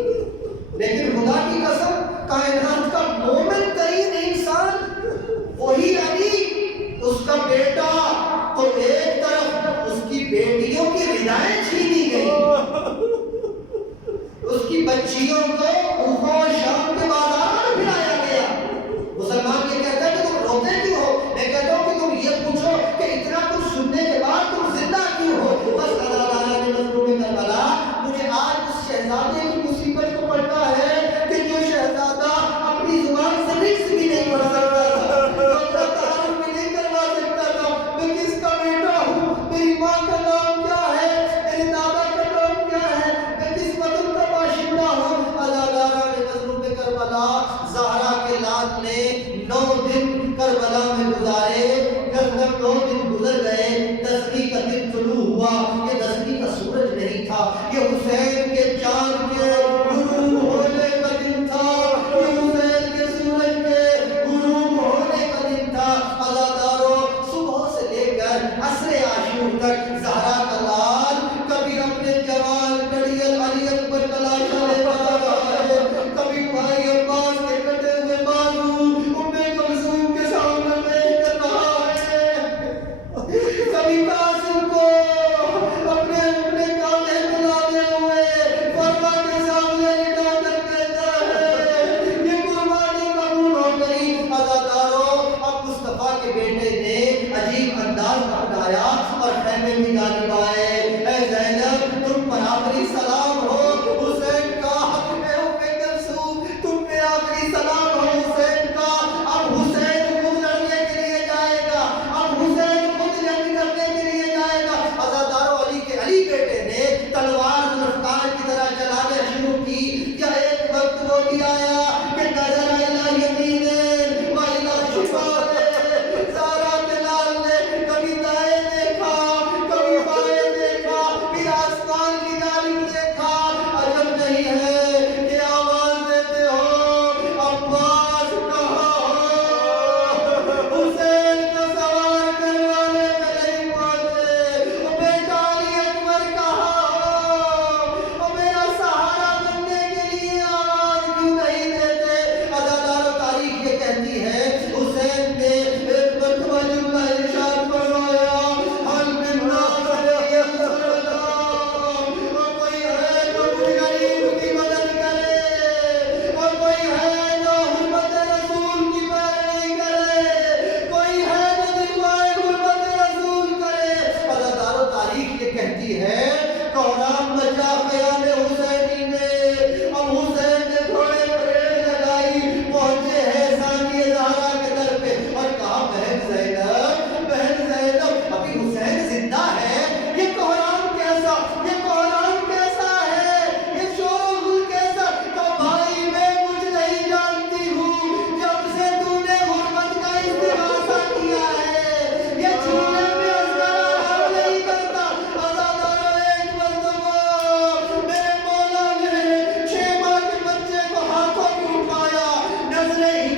لیکن خدا کی قسم کائنات کا مومن ترین انسان وہی علی، اس کا بیٹا تو ایک طرف اس کی بیٹیوں کی ردائیں چھینی گئی، اس کی بچیوں کو کوفہ و شام کے بازار میں پھرایا گیا۔ مسلمان یہ کہتا ہے کہ تم روتے کیوں ہو؟ میں کہتا ہوں کہ تم یہ پوچھو کہ اتنا کچھ سننے کے بعد تم زندہ کیوں ہو؟ بس اللہ تعالیٰ نے مظلوم کربلا مجھے آج اس شہزادے کی مصیبت کو پڑھتا ہے کہ جو شہزادہ اپنی زبان سے رزق بھی نہیں پڑھ سکتا تھا، اپنا تعارف بھی نہیں کروا سکتا تھا، میں کس کا بیٹا ہوں، میری ماں کا نام کیا ہے، میرے دادا کا نام کیا ہے، میں کس وطن کا باشندہ ہوں۔ اللہ تعالیٰ نے مظلوم کربلا زہرا کے لال نے 9 دن کربلا میں گزارے، جب 9 دن گزر گئے، 10ویں کا دن طلوع ہوا، یہ 10ویں کا سورج نہیں تھا، یہ حسین کے چاند کے غروب ہونے کا دن تھا، یہ حسین کے سورج کے غروب ہونے کا دن تھا۔ عزادارو صبح سے لے کر عصر عاشور تک زہرا کا لال کبھی اپنے جوان کڑیل علی اکبر تلاشا لیتا رہا ہے، کبھی بھائی عباس کے کٹے ہوئے بازو ام کلثوم کے سامنے پیش کر رہا ہے، کبھی قاسم کو اپنے کاندھے پہ لاتے ہوئے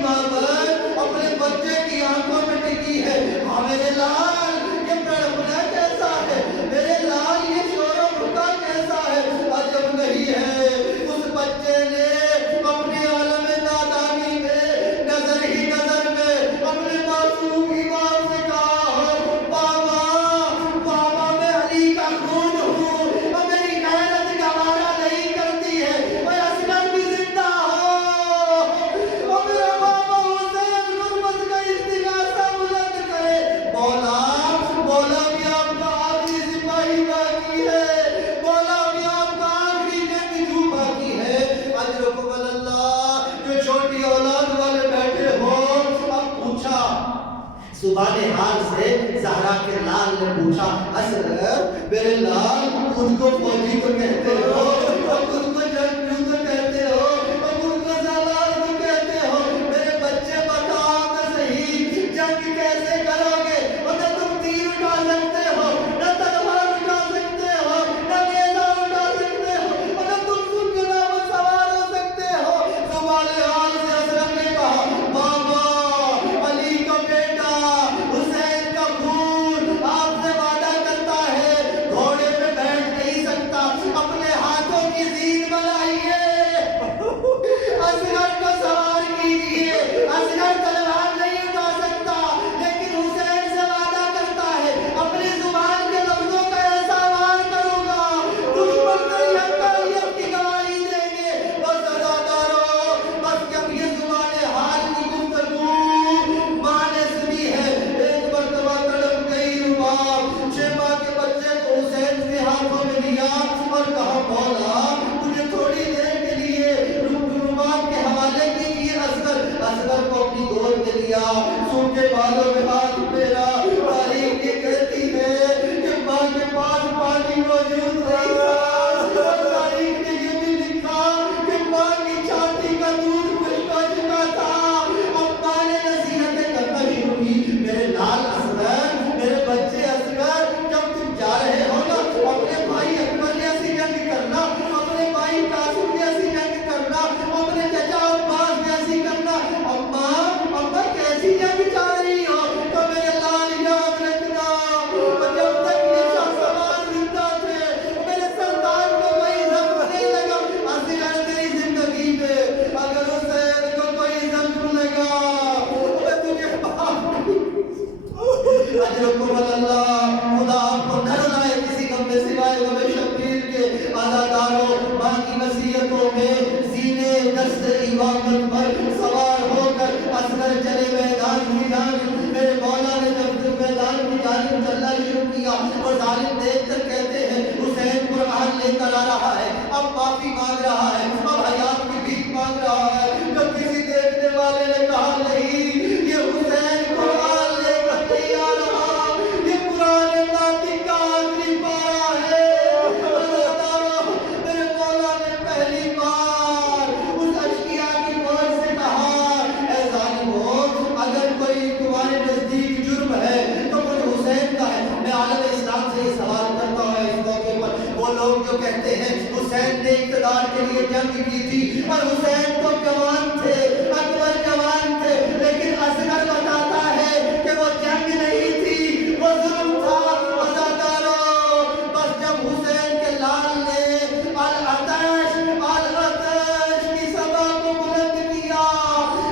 محبت اپنے بچے کی آنکھوں میں ٹکی ہے. ہاں میرے لال یہ تڑپنا کیسا ہے, میرے لال یہ شور و بھکا کیسا ہے. عجب نہیں ہے اس بچے نے اپنی عالم نادانی میں نظر ہی نظر میں اپنے معصوم امام سے کہا, بابا بابا میں علی کا خون ہوں اور میری غیرت گوارا نہیں کرتی ہے, میں اصغر بھی زندہ ہوں اور میرا بابا حسین غربت کا استغاثہ بلند کرے. مولا بھی آپ کا آخری سپاہی باقی ہے, مولا بھی آپ کا آخری جنگجو باقی ہے. اجرکم اللہ جو چھوٹی اولاد والے بیٹھے ہو. اب پوچھا زبان حال سے زہرا کے لال نے پوچھا, اصغر میرے لال خود کو فوجی تو کہتے ہو اور خود کو جنگجو تو کہتے ہو اور خود کو سالار تو کہتے ہو, میرے بچے بتاؤ تو صحیح جنگ کیسے کرو گے؟ اور نہ تم تیر اٹھا سکتے ہو, نہ تلوار اٹھا سکتے ہو, نہ نیزہ اٹھا سکتے ہو, اور نہ تم سنگنا پر سوار ہو سکتے ہو. زبان حال سے اصغر نے کہا, بابا علی کا بیٹا حسین کا خون آپ سے وعدہ کرتا ہے گھوڑے پہ بیٹھ نہیں سکتا, اپنے ہاتھوں کی زین بنائیے, اصغر کو سوار کیجئے. اصغر تلوار نہیں اٹھا سکتا لیکن حسین سے وعدہ کرتا ہے اپنی زبان کے لفظوں کا ایسا وار کروں گا دشمن تیری حقانیت کی گواہی دیں گے. بس ازادارو, بس جب یہ زبان حال کی گفتگو ماں نے سنی ہے, ایک مرتبہ تڑپ گئی رباب, 6 ماہ کے بچے کو حسین کے ہاتھوں میں لیا اور کہا, مولا مجھے تھوڑی دیر کے لیے رباب کے حوالے کیجیے. اصغر کو اپنی گود میں لیا, سوکھے بالوں میں ہاتھ پھیرا. تاریخ یہ کہتی ہے کہ ماں کے پاس پانی موجود نہیں تھا, اور تاریخ نے یہ بھی لکھا کہ ماں کی چھاتی کا دودھ خشک ہو چکا تھا. اب ماں نے نصیحتیں کرنا شروع کی, میرے لال اصغر, میرے بچے اصغر, جب تم جا رہے ہو نا اپنے بھائی اکبر جیسی جنگ کرنا, اپنے بھائی قاسم جیسی جنگ کرنا, اپنے چچا عباس جیسی کرنا. اماں کیسی جنگ جا رہی ہو تو میرے لال یاد رکھنا, جب تک یہ شاہ سوار زندہ تھے میرے سردار کو کوئی زخم نہیں لگا. اصغر تیری زندگی میں اگر حسین کو کوئی زخم لگا میں تجھے معاف اجرکم اللہ. خدا آپ کو نہ رلائے کسی غم میں سوائے غم شبیر کے. عزاداروں, ماں کی نصیحتوں میں زینے دست عبادت پر سوار ہو کر اصغر چلے میدان کی جانب. میرے مولا نے جب میدان کی جانب چلنا شروع کیا اور ظالم دیکھ کر کہتے ہیں حسین قرآن لے کر آ رہا ہے, اب معافی مانگ رہا ہے, اب حیات کی بھیک مانگ رہا ہے. جب کسی دیکھنے والے نے کہا, نہیں یہ حسین قرآن لے کر نہیں آ رہا, یہ قرآن ناطق کا آخری پارہ ہے. میرے مولا نے پہلی بار اس اشقیا کی فوج سے کہا, اے ظالموں, اگر کوئی تمہارے نزدیک جرم ہے تو مجھ حسین کا ہے. میں عالم اسلام سے یہ سوال کرتا ہوں اس موقع پر, وہ لوگ جو کہتے ہیں حسین نے اقتدار کے لیے جنگ کی تھی اور حسین تو جوان تھے, اکبر جوان تھے, لیکن اصغر بتاتا ہے کہ وہ جنگ نہیں تھی, وہ ظلم تھا. عزاداروں, بس جب حسین کے لال نے العطش کی صدا کو بلند کیا,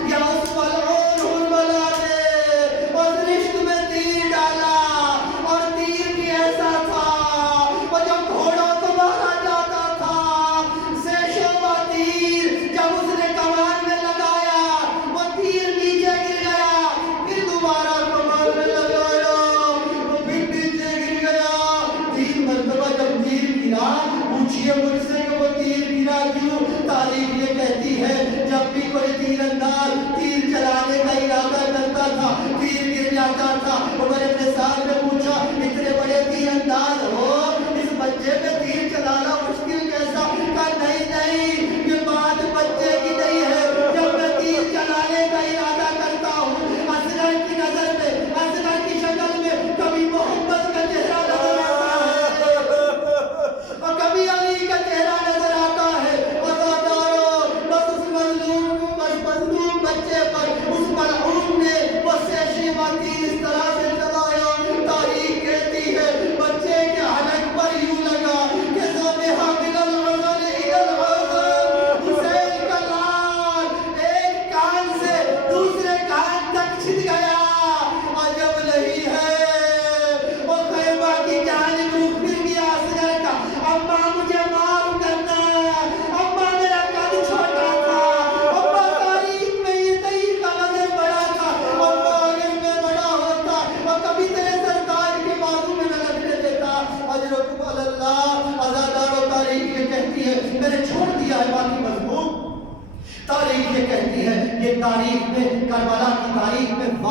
یا اس ملعون حرملا نے اس رشت میں تیر ڈالا, اور تیر بھی ایسا تھا وہ جب گھوڑوں کو مارا جاتا تھا, سیشوا تیر جب اس نے کمان میں لگایا وہ تیر نیچے گر گیا, پھر دوبارہ کمان میں لگایا وہ پھر نیچے گر گیا. 3 مرتبہ جب تیر گرا, پوچھئے مجھ سے کہ وہ تیر گرا کیوں؟ تاریخ یہ کہتی ہے جب بھی کوئی تیر انداز تیر چلانے کا ارادہ کرتا تھا تیر گر جاتا تھا. عمر ابن سعد نے پوچھا, اتنے بڑے تیر انداز ہو, اس بچے پہ تیر چلانا مشکل کیسا؟ کہا, نہیں یہ بات بچے کی نہیں ہے, جب میں تیر چلانے کا ارادہ کرتا ہوں اصغر کی نظر میں, اصغر کی شکل میں کبھی محمد کا چہرہ نظر آتا ہے اور کبھی علی کا چہرہ نظر آتا ہے. عزاداروں, بس اس مظلوم بچے پر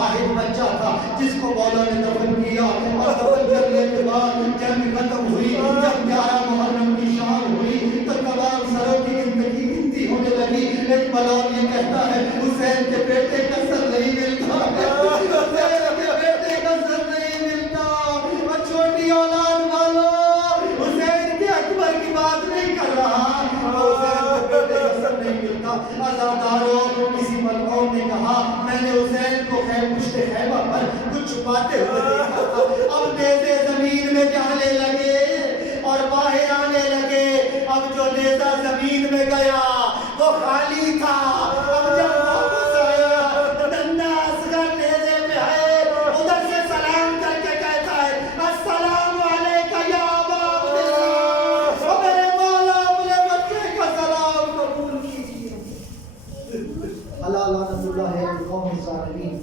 واحد بچہ تھا جس کو مولا نے دفن کیا، اور دفن کرنے کے بعد جنگ ختم ہوئی، جب 11 محرم کی شام ہوئی تو تمام سروں کی گنتی ہونے لگی۔ ایک بلال یہ کہتا ہے حسین کے بیٹے کا سر نہیں ملتا، حسین کے بیٹے کا سر نہیں ملتا، اور چھوٹی اولاد والوں حسین کے اکبر کی بات نہیں کر رہا، حسین کے بیٹے کا سر نہیں ملتا۔ عزاداروں، کسی ملعون نے کہا میں نے حسین کو پشت خیمہ پر کچھ چھپاتے ہوئے دیکھا تھا، اب نیزے زمین میں جانے لگے اور باہر آنے لگے، اب جو نیزہ زمین میں گیا وہ خالی تھا، اب جب واپس آیا ننھا اصغر نیزے پہ ہے، ادھر سے سلام کر کے کہتا ہے السلام علیکہ یا ابا عبداللہ، اور میرے مولا اپنے بچے کا سلام قبول کیجیے۔ اللہ لعنت اللہ علی القوم الظالمین۔